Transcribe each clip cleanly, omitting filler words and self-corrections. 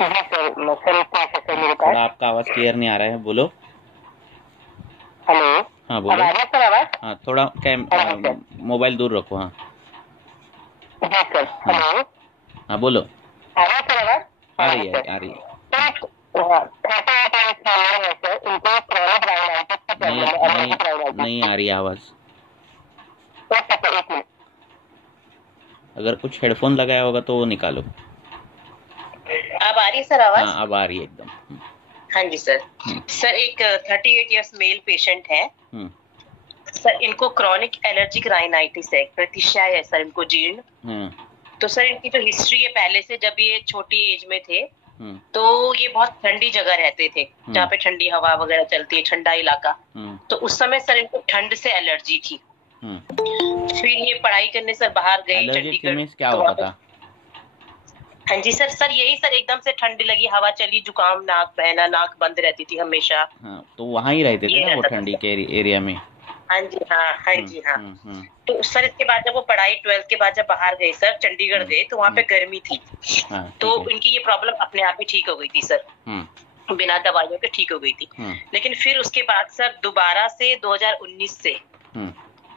जी sir, sir एक पैसा sir मेरे थोड़ा पास। आपका आवाज़ क्लियर नहीं आ रहा है, बोलो। हेलो। हाँ अब बोलो। आ रहा है सर आवाज? हाँ थोड़ा हाँ सर। मोबाइल दूर रखो। हाँ जी सर। हाँ हेलो। हाँ बोलो। आ रहा है सर आवाज? आ हाँ रही है, सर। आ रही है। सर हाँ, 38 साल है सर, इनको क्रॉनिक राइनाइटिस की नहीं प्रॉब्लम है, नहीं, एलर्जिक राइनाइटिस नहीं की। आ रही आवाज़। ओके सर, एक मिनट। अगर कुछ हेडफोन लगाया होगा तो वो निकालो। अब आ रही है सर हाँ आवाज? अब आ रही है एकदम। हाँ जी सर। हम्म सर एक 38 ईयर्स मेल पेशेंट है हम्म सर, इनको क्रॉनिक एलर्जिक राइनाइटिस है, प्रतिशाय है सर इनको, जीर्ण। हम्म तो सर इनकी जो हिस्ट्री है पहले से, जब ये छोटी एज में थे हम्म तो ये बहुत ठंडी जगह रहते थे, जहाँ हम्म पे ठंडी हवा वगैरह चलती है, ठंडा इलाका। हम्म तो उस समय सर इनको ठंड से एलर्जी थी। हम्म। फिर ये पढ़ाई करने सर बाहर गई एलर्जी थी चंडीगढ़। मीन्स क्या तो वहाँ होता पे, था? हाँ जी सर, सर यही सर, एकदम से ठंड लगी, हवा चली, जुकाम, नाक बहना, नाक बंद रहती थी हमेशा। हाँ तो वहाँ ही रहते थे ये ना वो रहता था ठंडी सर। के एरिया में। हाँ जी हाँ, हाँ जी हाँ। हम्म। तो सर इसके बाद जब वो पढ़ाई 12th के बाद जब बाहर गए सर, चंडीगढ़ हम्म गए, तो वहाँ पे हम्म। गर्मी थी। हाँ तो ठीक है। इनकी ये प्रॉब्लम अपने आप ही ठीक हो गई थी सर, हम्म बिना दवाइयों के ठीक हो गई थी। हम्म लेकिन फिर उसके बाद सर दोबारा से 2019 से हम्म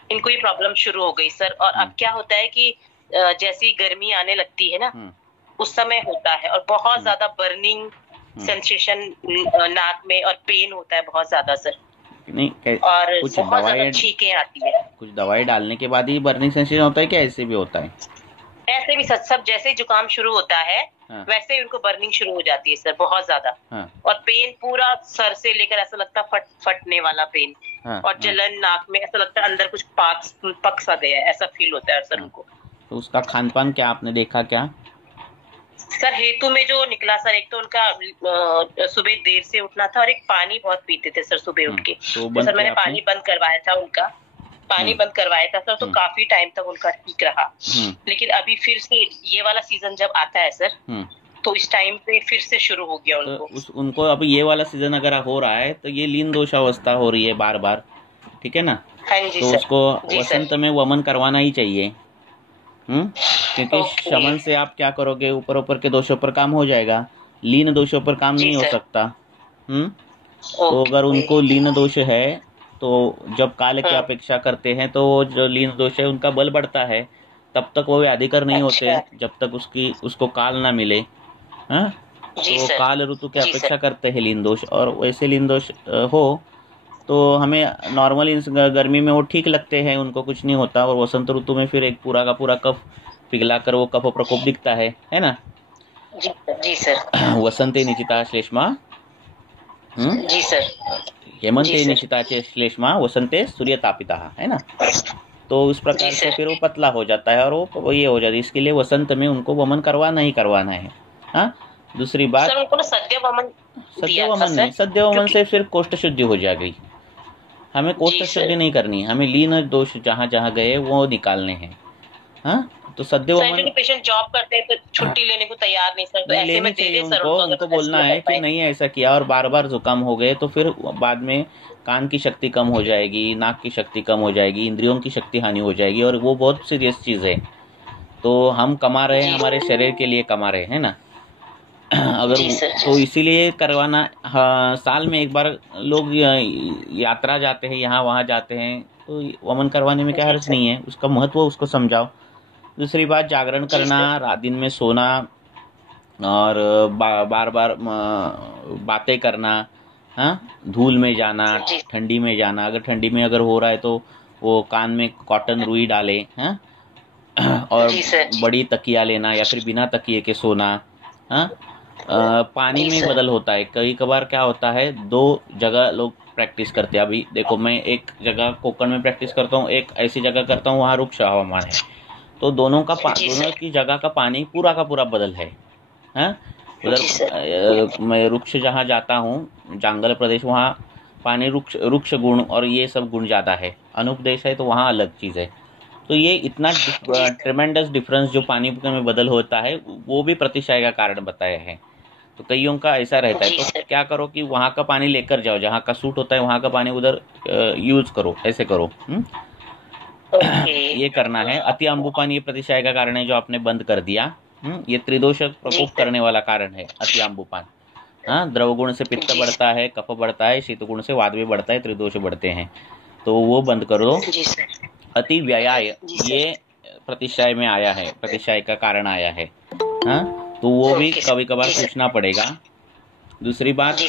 इनको ये प्रॉब्लम शुरू हो गई सर। और हम्म अब क्या होता है कि जैसी गर्मी आने लगती है ना, हम्म उस समय होता है, और बहुत हम्म ज्यादा बर्निंग हम्म। सेंसेशन नाक में, और पेन होता है बहुत ज्यादा सर। नहीं और कुछ बहुत ज्यादा दवाई, छींकें आती है। कुछ दवाई डालने के बाद ही बर्निंग सेंसेशन होता है क्या, ऐसे भी होता है? ऐसे भी सर, सब जैसे ही जुकाम शुरू होता है हाँ वैसे ही उनको बर्निंग शुरू हो जाती है सर, बहुत ज्यादा। हाँ और पेन पूरा सर से लेकर, ऐसा लगता है फटने वाला पेन। हाँ और हाँ जलन नाक में, ऐसा लगता है अंदर कुछ पक सा गया है, ऐसा फील होता है सर हाँ। उनको। तो उसका खान पान क्या आपने देखा क्या? सर हेतु में जो निकला सर, एक तो उनका सुबह देर से उठना था, और एक पानी बहुत पीते थे सर सुबह उठ के। तो तो बंद सर मैंने किया आपने? पानी बंद करवाया था उनका, पानी हम्म बंद करवाया था सर, तो हम्म काफी टाइम तक उनका ठीक रहा। हम्म लेकिन अभी फिर से ये वाला सीजन जब आता है सर, हम्म। तो इस टाइम पे फिर से शुरू हो गया तो उनको। उस उनको अभी ये वाला सीजन अगर हो रहा है तो ये लीन दोष अवस्था हो रही है बार बार, ठीक है ना? हाँ जी तो सर। उसको जी सर। वसंत में वमन करवाना ही चाहिए। हम्म। क्योंकि ओके। शमन से आप क्या करोगे, ऊपर ऊपर के दोषों पर काम हो जाएगा, लीन दोषों पर काम जी नहीं हो सर। सकता। हम्म। तो अगर ओके। उनको लीन दोष है तो जब काल की हाँ। अपेक्षा करते हैं तो जो लीन दोष है उनका बल बढ़ता है, तब तक वो व्याधिकर नहीं होते अच्छा। जब तक उसकी उसको काल ना मिले। हाँ। जी तो सर। काल ऋतु की जी अपेक्षा सर। हो। करते हैं लीन दोष, और वैसे लीन दोष हो तो हमें नॉर्मली इस गर्मी में वो ठीक लगते हैं, उनको कुछ नहीं होता, और वसंत ऋतु में फिर एक पूरा का पूरा कफ पिघला कर वो कफ प्रकोप दिखता है ना? जी सर। जी सर। वसंते निचिता श्लेष्मा। हम्म। जी सर। जी हेमंते सर। निशिता श्लेष्मा वसंते सूर्य तापिता, है ना? तो उस जी प्रकार से सर। फिर वो पतला हो जाता है और वो ये हो जाता है, इसके लिए वसंत में उनको वमन करवाना ही करवाना है। हाँ। दूसरी बात, सर उनको ना सद्य वमन सद्य दिया था वमन नहीं, सर, सद्य वमन क्योंकि, से फिर कोष्ठ शुद्धि हो जाएगी। हमें कोष्ठ जी शुद्धि सर। नहीं करनी है, हमें लीन दोष जहाँ जहाँ गए वो निकालने हैं। हाँ। तो सद्य सर वमन क्योंकि पेशेंट जॉब करते हैं तो छुट्टी लेने को तैयार नहीं सर, तो नहीं ऐसे लेनी में दे चाहिए दे सर उनको, उनको, अगर उनको वो रेस्ट बोलना ना कर है कि पाए। नहीं ऐसा किया और बार बार जुकाम हो गए तो फिर बाद में कान की शक्ति कम हो जाएगी, नाक की शक्ति कम हो जाएगी, इंद्रियों की शक्ति हानि हो जाएगी, और वो बहुत सीरियस चीज़ है। तो हम कमा रहे हैं, जी। हमारे शरीर के लिए कमा रहे हैं ना। अगर जी सर। तो इसीलिए करवाना। हाँ, साल में एक बार लोग यात्रा जाते हैं, यहाँ वहाँ जाते हैं, तो वमन करवाने में क्या जी हर्ज सर। नहीं है, उसका महत्व उसको समझाओ। दूसरी बात, जागरण जी करना, सर। रात दिन में सोना, और बार बार बातें करना। हाँ। धूल में जाना, जी। ठंडी में जाना, अगर ठंडी में अगर हो रहा है तो वो कान में कॉटन रुई डाले। हाँ। और जी सर। बड़ी तकिया लेना या फिर बिना तकिए के सोना। हाँ। पानी जी में सर। बदल होता है, कई कबार क्या होता है, दो जगह लोग प्रैक्टिस करते हैं। अभी देखो, मैं एक जगह कोकण में प्रैक्टिस करता हूँ, एक ऐसी जगह करता हूँ वहाँ रुक्ष हवामान है, तो जी दोनों सर। की जगह का पानी पूरा का पूरा बदल है। हाँ। उधर जी सर। मैं रुक्ष जहाँ जाता हूँ, जंगल प्रदेश, वहाँ पानी रुक्ष रुक्ष गुण और ये सब गुण ज़्यादा है। अनुपदेश है तो वहाँ अलग चीज़ है। तो ये इतना जी। ट्रेमेंडस डिफरेंस जो पानी में बदल होता है, वो भी प्रतिशय का कारण बताया है। तो कईयों का ऐसा रहता है, जी तो सर। क्या करो कि वहाँ का पानी लेकर जाओ, जहाँ का सूट होता है वहाँ का पानी उधर यूज करो, ऐसे करो। ओके। ये करना है। अति अम्बू पानी ये प्रतिशय का कारण है जो आपने बंद कर दिया। ये त्रिदोष प्रकोप करने वाला कारण है अति आम्बुपान। हाँ, द्रव गुण से पित्त बढ़ता है, कफ बढ़ता है, शीत गुण से वात भी बढ़ता है, त्रिदोष बढ़ते हैं, तो वो बंद कर दो। अति व्ययाय ये प्रतिशय में आया है, प्रतिशय का कारण आया है। हाँ, तो वो भी कभी कभार पूछना पड़ेगा। दूसरी बात,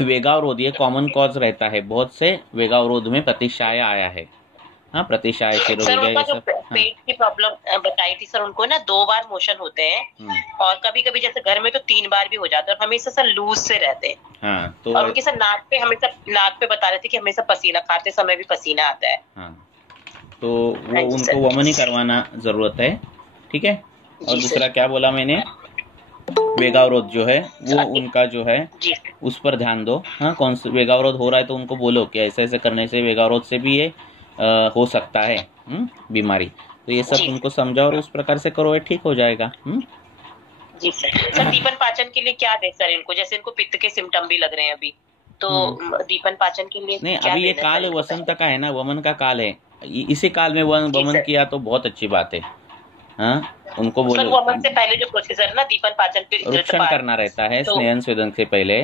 वेगावरोध ये कॉमन कॉज रहता है, बहुत से वेगावरोध में प्रतिशय आया है। हाँ, प्रतिशय सर उनका जो पेट की प्रॉब्लम बताई थी सर, उनको ना 2 बार मोशन होते हैं और कभी कभी जैसे घर में तो 3 बार भी हो जाता है और हमेशा सर लूज से रहते हैं। हाँ, तो और उनके सर नाक पे बता रहे थे कि हमेशा पसीना, खाते समय भी पसीना आता है। हाँ, तो वो उनको वमन ही करवाना जरूरत है। ठीक है। और दूसरा क्या बोला मैंने, वेगावरोध जो है वो उनका जो है उस पर ध्यान दो। हाँ, कौन सा वेगावरोध हो रहा है तो उनको बोलो कि ऐसे ऐसे करने से वेगावरोध से भी ये हो सकता है बीमारी, तो ये सब उनको समझाओ और उस प्रकार से करो, ये ठीक हो जाएगा। जी सर, दीपन पाचन के लिए क्या दे सर इनको, जैसे इनको पित्त के सिम्टम भी लग रहे हैं अभी, तो दीपन पाचन के लिए नहीं, अभी ये काल वसंत का है ना, वमन का काल है, इसी काल में वमन किया तो बहुत अच्छी बात है। हाँ, उनको बोलो वमन से पहले जो प्रोसीजर ना दीपन पाचन पे रुक्षण करना रहता है, स्नेहन स्वेदन से पहले।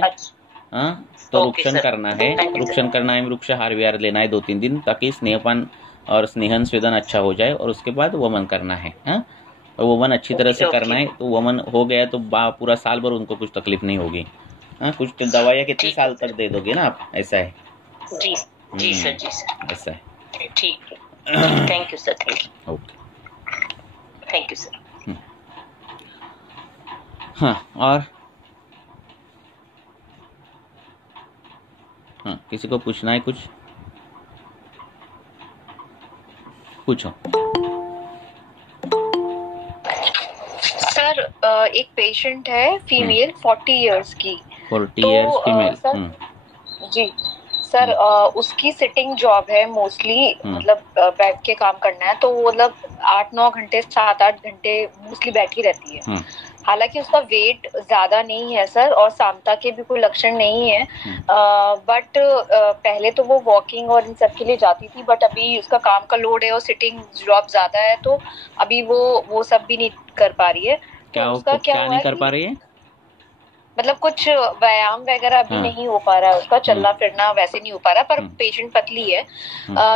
हाँ, तो रुक्षण करना है, रुक्षण करना है, वृक्ष हार विहार लेना है 2-3 दिन, ताकि स्नेहपान और स्नेहन स्वेदन अच्छा हो जाए, और उसके बाद वमन करना है। हाँ, और वमन अच्छी तरह से करना है, तो वमन हो गया तो पूरा साल भर उनको कुछ तकलीफ नहीं होगी। हाँ, कुछ दवाइयाँ कितने साल तक दे दोगे ना आप, ऐसा है। जी जी सर, जी सर, ऐसा है। ठीक है, thank you sir, thank you, okay, thank you sir. हाँ, और हाँ, किसी को पूछना है कुछ, पूछो। सर एक पेशेंट है फीमेल 40 इयर्स की। 40 इयर्स फीमेल। जी सर, उसकी सिटिंग जॉब है मोस्टली, मतलब बैठ के काम करना है, तो वो मतलब 8-9 घंटे 7-8 घंटे मोस्टली बैठी रहती है। हालांकि उसका वेट ज्यादा नहीं है सर, और सामता के भी कोई लक्षण नहीं है, बट पहले तो वो वॉकिंग और इन सब के लिए जाती थी, बट अभी उसका काम का लोड है और सिटिंग जॉब ज्यादा है, तो अभी वो सब भी नहीं कर पा रही है। क्या तो उसका क्या नहीं कर पा रही है, मतलब कुछ व्यायाम वगैरह अभी नहीं हो पा रहा है उसका, चलना फिरना वैसे नहीं हो पा रहा, पर पेशेंट पतली है।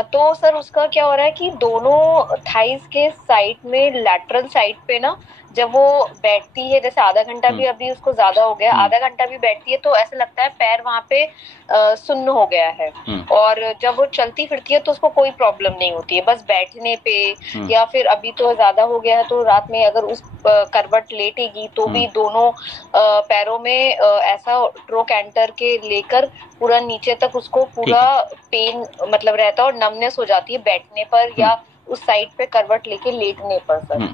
तो सर उसका क्या हो रहा है कि दोनों थाइस के साइड में, लैटरल साइड पे ना, जब वो बैठती है, जैसे आधा घंटा भी अभी उसको ज्यादा हो गया, आधा घंटा भी बैठती है तो ऐसा लगता है पैर वहाँ पे सुन्न हो गया है, और जब वो चलती फिरती है तो उसको कोई प्रॉब्लम नहीं होती है, बस बैठने पे, या फिर अभी तो ज्यादा हो गया है तो रात में अगर उस करवट लेटेगी तो भी दोनों पैरों में ऐसा ट्रोकेंटर के लेकर पूरा नीचे तक उसको पूरा पेन मतलब रहता है, और नमनेस हो जाती है बैठने पर या उस साइड पे करवट लेके लेटने पर सर।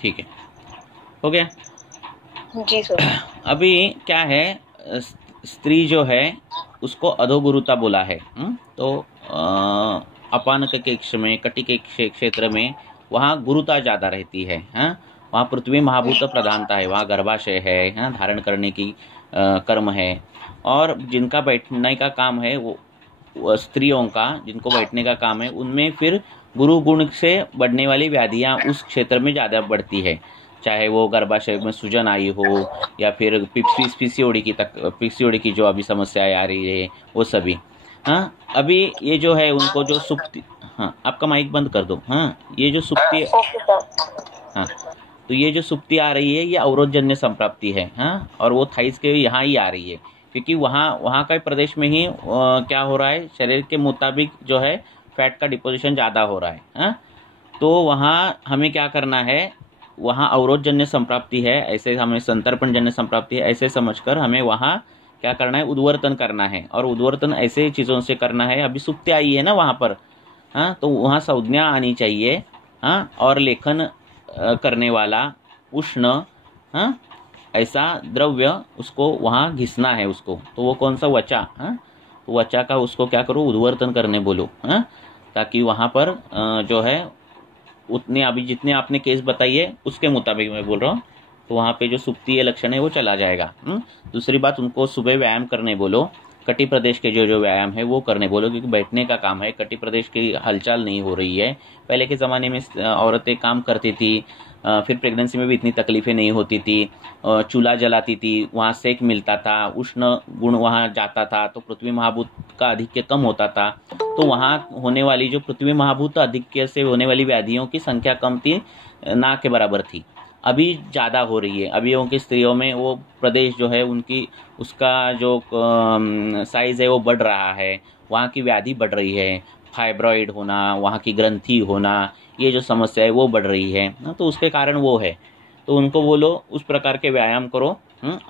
ठीक है, हो गया। जी सर। अभी क्या है, स्त्री जो है उसको अधोगुरुता बोला है। तो अपान के क्षेत्र में, कटी के क्षेत्र में वहाँ गुरुता ज़्यादा रहती है। हाँ, वहाँ पृथ्वी महाभूत प्रधानता है, वहाँ गर्भाशय है, हाँ, धारण करने की कर्म है, और जिनका बैठने का काम है वो स्त्रियों का, जिनको बैठने का काम है, उनमें फिर गुरु गुण से बढ़ने वाली व्याधियाँ उस क्षेत्र में ज़्यादा बढ़ती है, चाहे वो गर्भाशय में सूजन आई हो या फिर पीसीओडी की जो अभी समस्याएं आ रही है वो सभी। हाँ, अभी ये जो है उनको जो सुप्ति, हाँ आपका माइक बंद कर दो। हाँ, ये जो सुप्ति, हाँ, तो ये जो सुप्ति आ रही है ये अवरोधजन्य संप्राप्ति है। हाँ, और वो थाइस के यहाँ ही आ रही है, क्योंकि वहाँ का प्रदेश में ही क्या हो रहा है, शरीर के मुताबिक जो है फैट का डिपोजिशन ज़्यादा हो रहा है। हाँ, तो वहाँ हमें क्या करना है, वहाँ अवरोधजन्य संप्राप्ति है, ऐसे हमें संतर्पण जन्य संप्राप्ति है, ऐसे समझकर हमें वहाँ क्या करना है, उद्वर्तन करना है, और उद्वर्तन ऐसे चीज़ों से करना है। अभी सुप्ति आई है ना वहाँ पर, हाँ, तो वहाँ संज्ञा आनी चाहिए। हाँ, और लेखन करने वाला उष्ण, हाँ, ऐसा द्रव्य उसको वहाँ घिसना है उसको, तो वो कौन सा, वचा। हाँ, तो वचा का उसको क्या करो, उद्वर्तन करने बोलो। हाँ, ताकि वहाँ पर जो है उतने अभी जितने आपने केस बताइए उसके मुताबिक मैं बोल रहा हूँ, तो वहाँ पे जो सुप्तीय लक्षण है वो चला जाएगा। दूसरी बात, उनको सुबह व्यायाम करने बोलो, कटी प्रदेश के जो जो व्यायाम है वो करने बोलो, क्योंकि बैठने का काम है। कटी प्रदेश की हलचल नहीं हो रही है। पहले के ज़माने में औरतें काम करती थी, फिर प्रेगनेंसी में भी इतनी तकलीफ़ें नहीं होती थी, चूल्हा जलाती थी, वहाँ सेक मिलता था, उष्ण गुण वहाँ जाता था, तो पृथ्वी महाभूत का आधिक्य कम होता था। तो वहाँ होने वाली जो पृथ्वी महाभूत आधिक्य से होने वाली व्याधियों की संख्या कम थी, ना के बराबर थी। अभी ज़्यादा हो रही है। अभी की स्त्रियों में वो प्रदेश जो है उनकी उसका जो साइज़ है वो बढ़ रहा है, वहाँ की व्याधि बढ़ रही है, फाइब्रॉइड होना, वहाँ की ग्रंथि होना, ये जो समस्या है वो बढ़ रही है ना, तो उसके कारण वो है। तो उनको बोलो उस प्रकार के व्यायाम करो,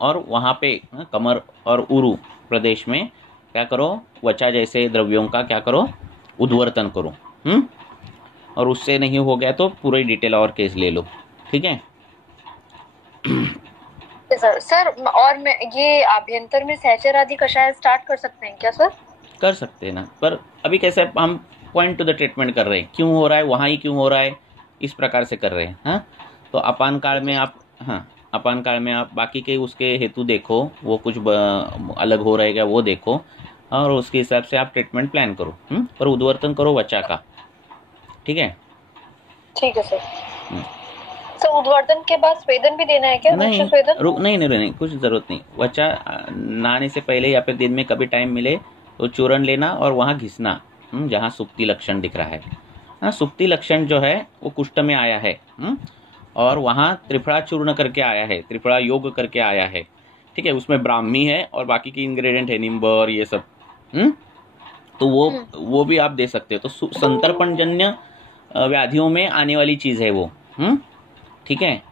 और वहाँ पे कमर और उरु प्रदेश में क्या करो, वचा जैसे द्रव्यों का क्या करो, उद्वर्तन करो। और उससे नहीं हो गया तो पूरी डिटेल और केस ले लो, ठीक है। सर और मैं ये आभ्यंतर में सहचर आदि कषाय स्टार्ट कर सकते हैं क्या सर? कर सकते हैं ना, पर अभी कैसे हम पॉइंट टू द ट्रीटमेंट कर रहे हैं, क्यों हो रहा है वहाँ ही क्यों हो रहा है, इस प्रकार से कर रहे हैं। हाँ, तो अपान काल में आप, हाँ अपान काल में आप बाकी के उसके हेतु देखो, वो कुछ अलग हो रहेगा वो देखो, और उसके हिसाब से आप ट्रीटमेंट प्लान करो। पर उद्वर्तन करो वचा का, ठीक है। ठीक है सर। सर उद्वर्तन के बाद स्वेदन भी देना है क्या? नहीं स्वेदन? नहीं, कुछ जरूरत नहीं। वचा नहाने से पहले या फिर दिन में कभी टाइम मिले तो चूर्ण लेना और वहाँ घिसना, जहाँ सुक्ति लक्षण दिख रहा है। हाँ, सुक्ति लक्षण जो है वो कुष्ठ में आया है, और वहाँ त्रिफला चूर्ण करके आया है, त्रिफला योग करके आया है, ठीक है। उसमें ब्राह्मी है और बाकी के इंग्रेडिएंट है, नींब और ये सब। तो वो भी आप दे सकते हो। तो संतर्पण जन्य व्याधियों में आने वाली चीज है वो, ठीक है।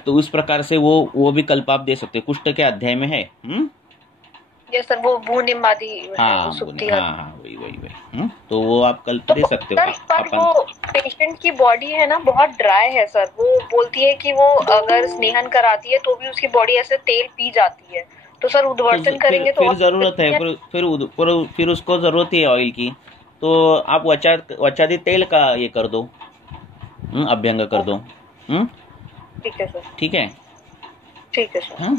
तो उस प्रकार से वो विकल्प आप दे सकते हो, कुष्ठ के अध्याय में है। ये सर वो भूनिम आदि, हाँ वही। तो वो आप कल्प दे सकते हो। पर वो पेशेंट की बॉडी है ना बहुत ड्राई है सर, वो बोलती है कि वो अगर स्नेहन कराती है तो भी उसकी बॉडी ऐसे तेल पी जाती है, तो सर उद्वर्तन करेंगे तो फिर जरूरत है, फिर उसको जरूरत है ऑयल की, तो आप वचादी तेल का ये कर दो, अभ्यंग कर दो। ठीक है सर। ठीक है सर। हाँ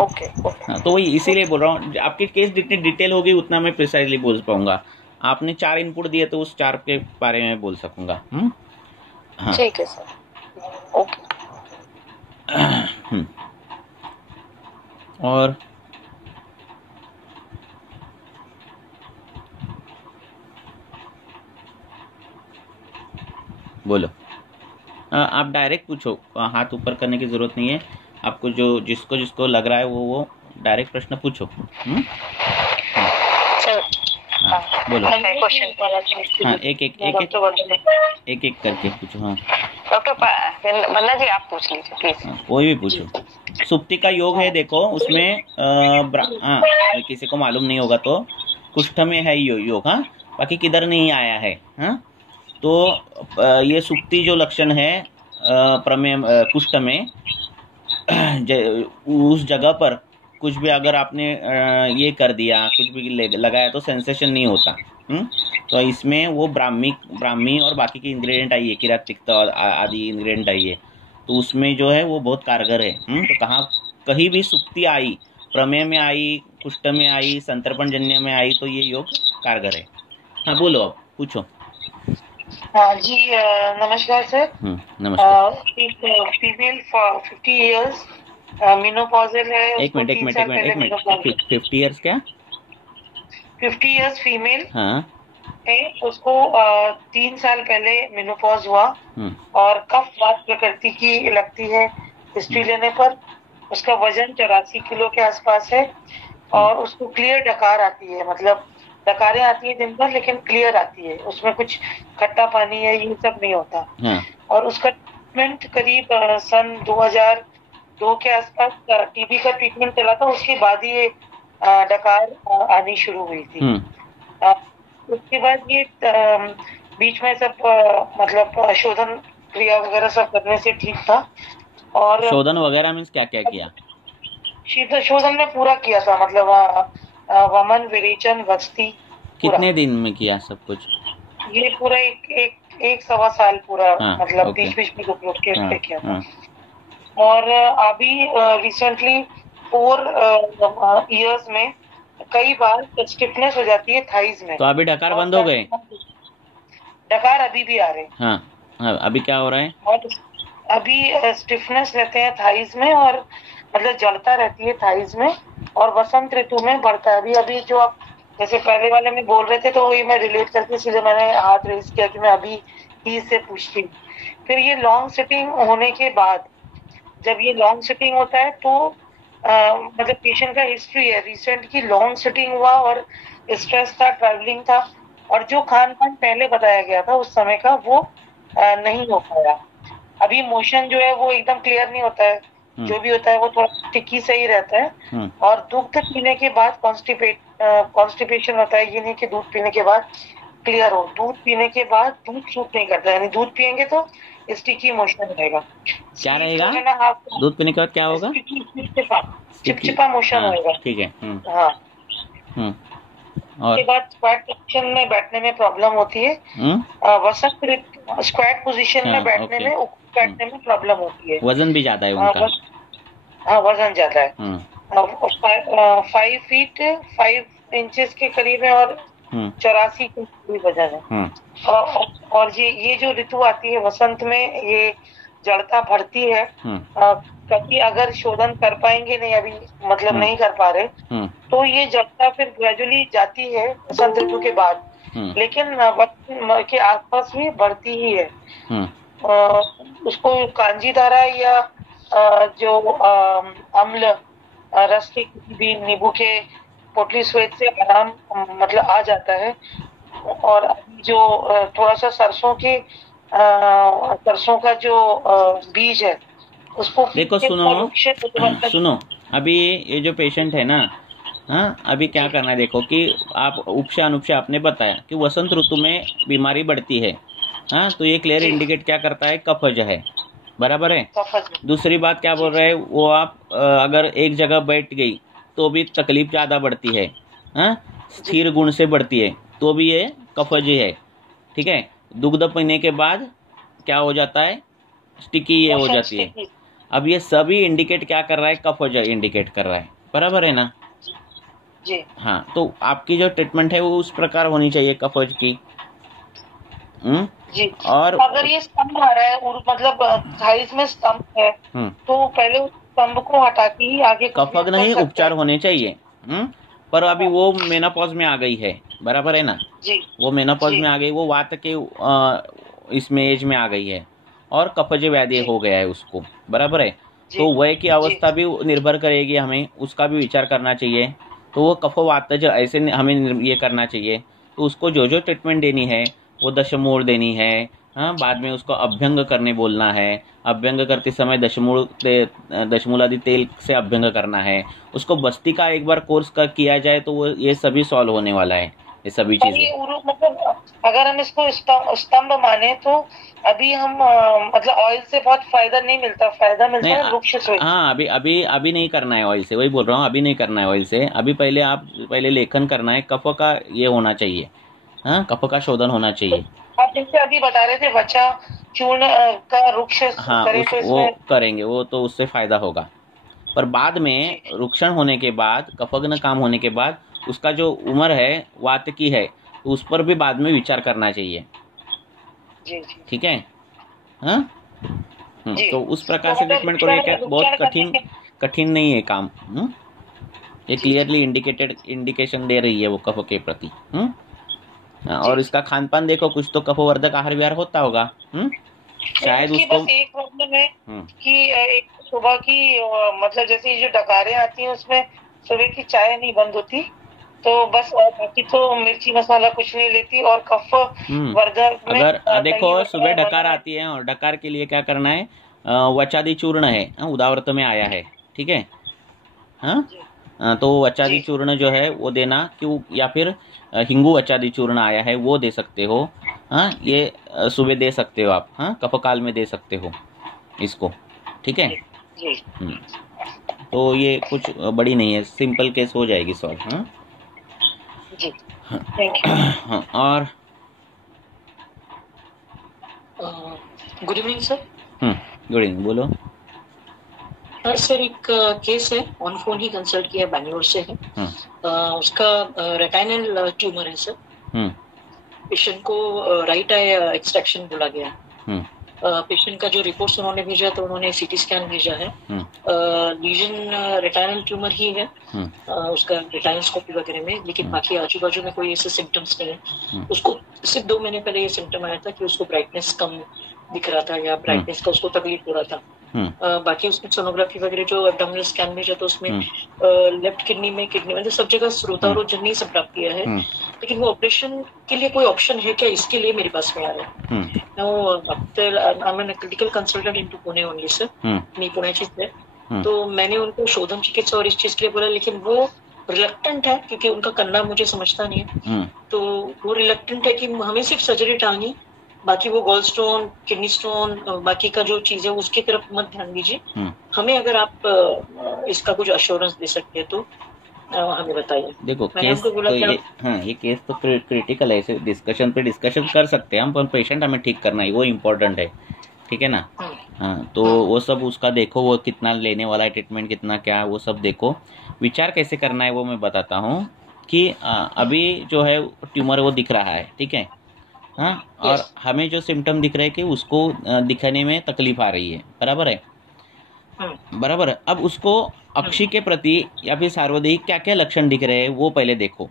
ओके। हाँ, तो वही इसीलिए बोल रहा हूँ, आपकी केस जितनी डिटेल होगी उतना मैं प्रिसाइजली बोल पाऊंगा। आपने 4 इनपुट दिए तो उस 4 के बारे में बोल सकूंगा। हाँ ठीक है सर। ओके। और बोलो, आप डायरेक्ट पूछो, हाथ ऊपर करने की जरूरत नहीं है आपको, जो जिसको लग रहा है वो डायरेक्ट प्रश्न पूछो। बोलो। हाँ, एक करके पूछो। हाँ डॉक्टर बन्ना जी आप पूछ लीजिए प्लीज। कोई भी पूछो। सुप्ति का योग है, देखो उसमें किसी को मालूम नहीं होगा तो कुष्ठ में है योग। हाँ, बाकी किधर नहीं आया है। हाँ, तो ये सुप्ति जो लक्षण है प्रमेय कुष्ठ में, उस जगह पर कुछ भी अगर आपने ये कर दिया, कुछ भी लगाया तो सेंसेशन नहीं होता। तो इसमें वो ब्राह्मी और बाकी के इंग्रेडिएंट आइए, किरात पित्त आदि इंग्रेडिएंट आइए, तो उसमें जो है वो बहुत कारगर है। तो कहीं भी सुक्ति आई, प्रमेय में आई, कुष्ठ में आई, संतर्पण जन्य में आई, तो ये योग कारगर है। हाँ बोलो, अब पूछो। हाँ जी, नमस्कार सर। नमस्कार। फीमेल 50 इयर्स मेनोपॉजल है। एक मिनट 50 इयर्स क्या? 50 इयर्स फीमेल हाँ है, उसको 3 साल पहले मेनोपॉज हुआ और कफ वात प्रकृति की लगती है हिस्ट्री लेने पर। उसका वजन 84 किलो के आसपास है और उसको क्लियर डकार आती है, मतलब डकारें आती है दिन भर लेकिन क्लियर आती है, उसमें कुछ खट्टा पानी है ये सब नहीं होता। और उसका ट्रीटमेंट करीब सन 2002 के आसपास टीबी का ट्रीटमेंट चला था, उसके बाद ये डकार आनी शुरू हुई थी। उसके बाद ये बीच में सब मतलब शोधन क्रिया वगैरह सब करने से ठीक था। और शोधन वगैरह मीन्स क्या किया? शोधन में पूरा किया था, मतलब वमन विरेचन वस्ती। कितने दिन में किया सब कुछ? ये पूरा एक सवा साल पूरा। मतलब बीच में रुक के किया था। और अभी रिसेंटली 4 ईयर्स में कई बार स्टिफनेस हो जाती है थाइज में। तो अभी डकार बंद हो गए? डकार अभी भी आ रहे हैं। हाँ, अभी क्या हो रहा है? और अभी स्टिफनेस रहते हैं थाइज में, और मतलब जलता रहती है थाइज में, और वसंत ऋतु में बढ़ता है। अभी जो आप जैसे पहले वाले में बोल रहे थे, तो वही मैं रिलेट करके इसलिए मैंने हाथ रेस किया कि मैं अभी ही से पूछती हूँ। फिर ये लॉन्ग सिटिंग होने के बाद, जब ये लॉन्ग सिटिंग होता है तो मतलब पेशेंट का हिस्ट्री है रिसेंट की लॉन्ग सिटिंग हुआ और स्ट्रेस था, ट्रैवलिंग था, और जो खान पान पहले बताया गया था उस समय का वो नहीं हो पाया। अभी मोशन जो है वो एकदम क्लियर नहीं होता है, जो भी होता है वो थोड़ा टिकी से ही रहता है। और दूध पीने के बाद कॉन्स्टिपेशन होता है, ये नहीं कि दूध पीने के बाद क्लियर हो। दूध पीने के बाद दूध सूट नहीं करता, यानी दूध पियेंगे तो स्टिकी मोशन रहेगा। क्या रहेगा? दूध पीने के बाद क्या होगा? चिपचिपा मोशन होगा। ठीक है। हाँ। और उसके बाद स्क्वाट पोजीशन में बैठने में प्रॉब्लम होती है। वसंत ऋतु स्क्वाट पोजीशन में बैठने में प्रॉब्लम होती है। वजन भी ज्यादा है उनका। हाँ, वजन ज्यादा है। 5 फीट 5 इंचेस के करीब है और 84 किलो वजन है। और ये जो ऋतु आती है वसंत में, ये जड़ता बढ़ती है। कभी अगर शोधन कर पाएंगे नहीं, अभी मतलब नहीं कर पा रहे, तो ये जड़ता फिर ग्रेजुअली जाती है वसंत ऋतु के बाद, लेकिन वक्त के आसपास भी बढ़ती ही है। उसको कांजी धारा या जो अम्ल रस के किसी भी नींबू के पोटली स्वेद से आराम मतलब आ जाता है। और जो थोड़ा सा सरसों का जो बीज है उसको देखो, सुनो अभी ये जो पेशेंट है ना, हाँ, अभी क्या करना है देखो कि आप उपशा अनुपशा आपने बताया कि वसंत ऋतु में बीमारी बढ़ती है। हाँ, तो ये क्लियर इंडिकेट क्या करता है? कफज है, बराबर है। दूसरी बात क्या बोल रहे हैं वो, आप अगर एक जगह बैठ गई तो भी तकलीफ ज्यादा बढ़ती है। हाँ, स्थिर गुण से बढ़ती है तो भी ये कफज है। ठीक है। दुग्ध पीने के बाद क्या हो जाता है? स्टिकी ये हो जाती है। अब ये सभी इंडिकेट क्या कर रहा है? कफज इंडिकेट कर रहा है, बराबर है ना? जी। हाँ, तो आपकी जो ट्रीटमेंट है वो उस प्रकार होनी चाहिए कफज की। जी। और अगर ये स्तंभ आ रहा है मतलब थाइस में स्तंभ है, तो पहले उस स्तंभ को हटा के ही आगे कफग नहीं उपचार होने चाहिए। पर अभी वो मेनोपॉज में आ गई है, बराबर है ना? जी। वो मेनोपॉज में आ गई, वो वात के इसमें एज में आ गई है और कफज व्याधि हो गया है उसको, बराबर है। तो वह की अवस्था भी निर्भर करेगी, हमें उसका भी विचार करना चाहिए। तो वो कफवात जो ऐसे हमें ये करना चाहिए, तो उसको जो जो ट्रीटमेंट देनी है वो दशमूल देनी है। हाँ, बाद में उसको अभ्यंग करने बोलना है। अभ्यंग करते समय दशमूल आदि तेल से अभ्यंग करना है। उसको बस्ती का एक बार कोर्स किया जाए तो वो ये सभी सॉल्व होने वाला है, ये सभी चीजें। मतलब अगर हम इसको स्तंभ माने तो अभी हम मतलब ऑयल से बहुत फायदा नहीं मिलता, फायदा मिलता है वृक्ष से। हाँ, अभी नहीं करना है ऑयल से, वही बोल रहा हूँ, अभी नहीं करना है ऑयल से। अभी पहले लेखन करना है, कफ का ये होना चाहिए। हाँ, कफ का शोधन होना चाहिए। आप जैसे अभी बता रहे थे वचा चूर्ण का वृक्ष, हाँ, वो करेंगे, वो तो उससे फायदा होगा। पर बाद में रुक्षण होने के बाद, कफग्न काम होने के बाद, उसका जो उम्र है वात की है, तो उस पर भी बाद में विचार करना चाहिए। ठीक है। हाँ, तो उस प्रकार से ट्रीटमेंट करेंगे। बहुत कठिन नहीं है काम। ये क्लियरली इंडिकेशन दे रही है वो कफ के प्रति। और इसका खान पान देखो, कुछ तो कफवर्धक आहार विहार होता होगा। शायद उसको बस एक प्रॉब्लम है कि एक सुबह की मतलब जैसे ये जो डकारें आती हैं उसमें सुबह की चाय नहीं बंद होती, तो बस बाकी तो मिर्ची मसाला कुछ नहीं लेती। और कफ वर्धक में अगर देखो सुबह डकार आती है, और डकार के लिए क्या करना है? वचादि चूर्ण है, उदाव्रत में आया है। ठीक है। हाँ, तो वचादि चूर्ण जो है वो देना, क्यों, या फिर हिंगू वचादि चूर्ण आया है वो दे सकते हो। हाँ, ये सुबह दे सकते हो आप। हाँ, कफकाल में दे सकते हो इसको। ठीक है। तो ये कुछ बड़ी नहीं है, सिंपल केस हो जाएगी सॉल्व। हाँ जी, थैंक यू। हाँ, और good evening sir. Good evening, बोलो। सर एक केस है, ऑन फोन ही कंसल्ट किया, बैंगलोर से है। उसका रेटाइनल ट्यूमर है सर। पेशेंट को राइट आई एक्सट्रैक्शन बोला गया। पेशेंट का जो रिपोर्ट्स उन्होंने भेजा तो उन्होंने सीटी स्कैन भेजा है। लीजन रेटाइनल ट्यूमर ही है, उसका रेटाइनोस्कोपी वगैरह में, लेकिन बाकी आजू बाजू में कोई ऐसे सिम्टम्स नहीं है। उसको सिर्फ 2 महीने पहले ये सिम्टम आया था कि उसको ब्राइटनेस कम दिख रहा था या ब्राइटनेस का उसको तकलीफ हो रहा था। बाकी उसकी सोनोग्राफी वगैरह जो एब्डोमिनल स्कैन में जाता, उसमें लेफ्ट किडनी में मतलब सब जगह श्रोतारोजन सब प्राप्त किया है। लेकिन वो ऑपरेशन के लिए कोई ऑप्शन है क्या, इसके लिए मेरे पास में आ रहा है। Critical consultant into Pune only sir, मैं पुण्याची है। तो मैंने उनको शोधन चिकित्सा और इस चीज के लिए बोला, लेकिन वो रिलक्टेंट है क्योंकि उनका कन्नड़ मुझे समझता नहीं है। तो वो रिलक्टेंट है कि हमें सिर्फ सर्जरी टालनी, बाकी वो गॉल स्टोन, किडनी स्टोन, बाकी का जो चीज है उसकी तरफ मत ध्यान दीजिए। हमें अगर आप इसका कुछ अश्योरेंस दे सकते हैं तो हमें बताइए। देखो केस तो ये केस तो क्रिटिकल है, इसे डिस्कशन कर सकते हैं हम, पर पेशेंट हमें ठीक करना है, वो इम्पोर्टेंट है, ठीक है ना। तो वो सब उसका देखो, वो कितना लेने वाला है ट्रीटमेंट, कितना क्या, वो सब देखो। विचार कैसे करना है वो मैं बताता हूँ कि अभी जो है ट्यूमर वो दिख रहा है, ठीक है। और हमें जो सिम्टम दिख रहे हैं कि उसको दिखाने में तकलीफ आ रही है, बराबर है, बराबर है। अब उसको अक्षी के प्रति या फिर सार्वदेहिक क्या क्या लक्षण दिख रहे हैं वो पहले देखो,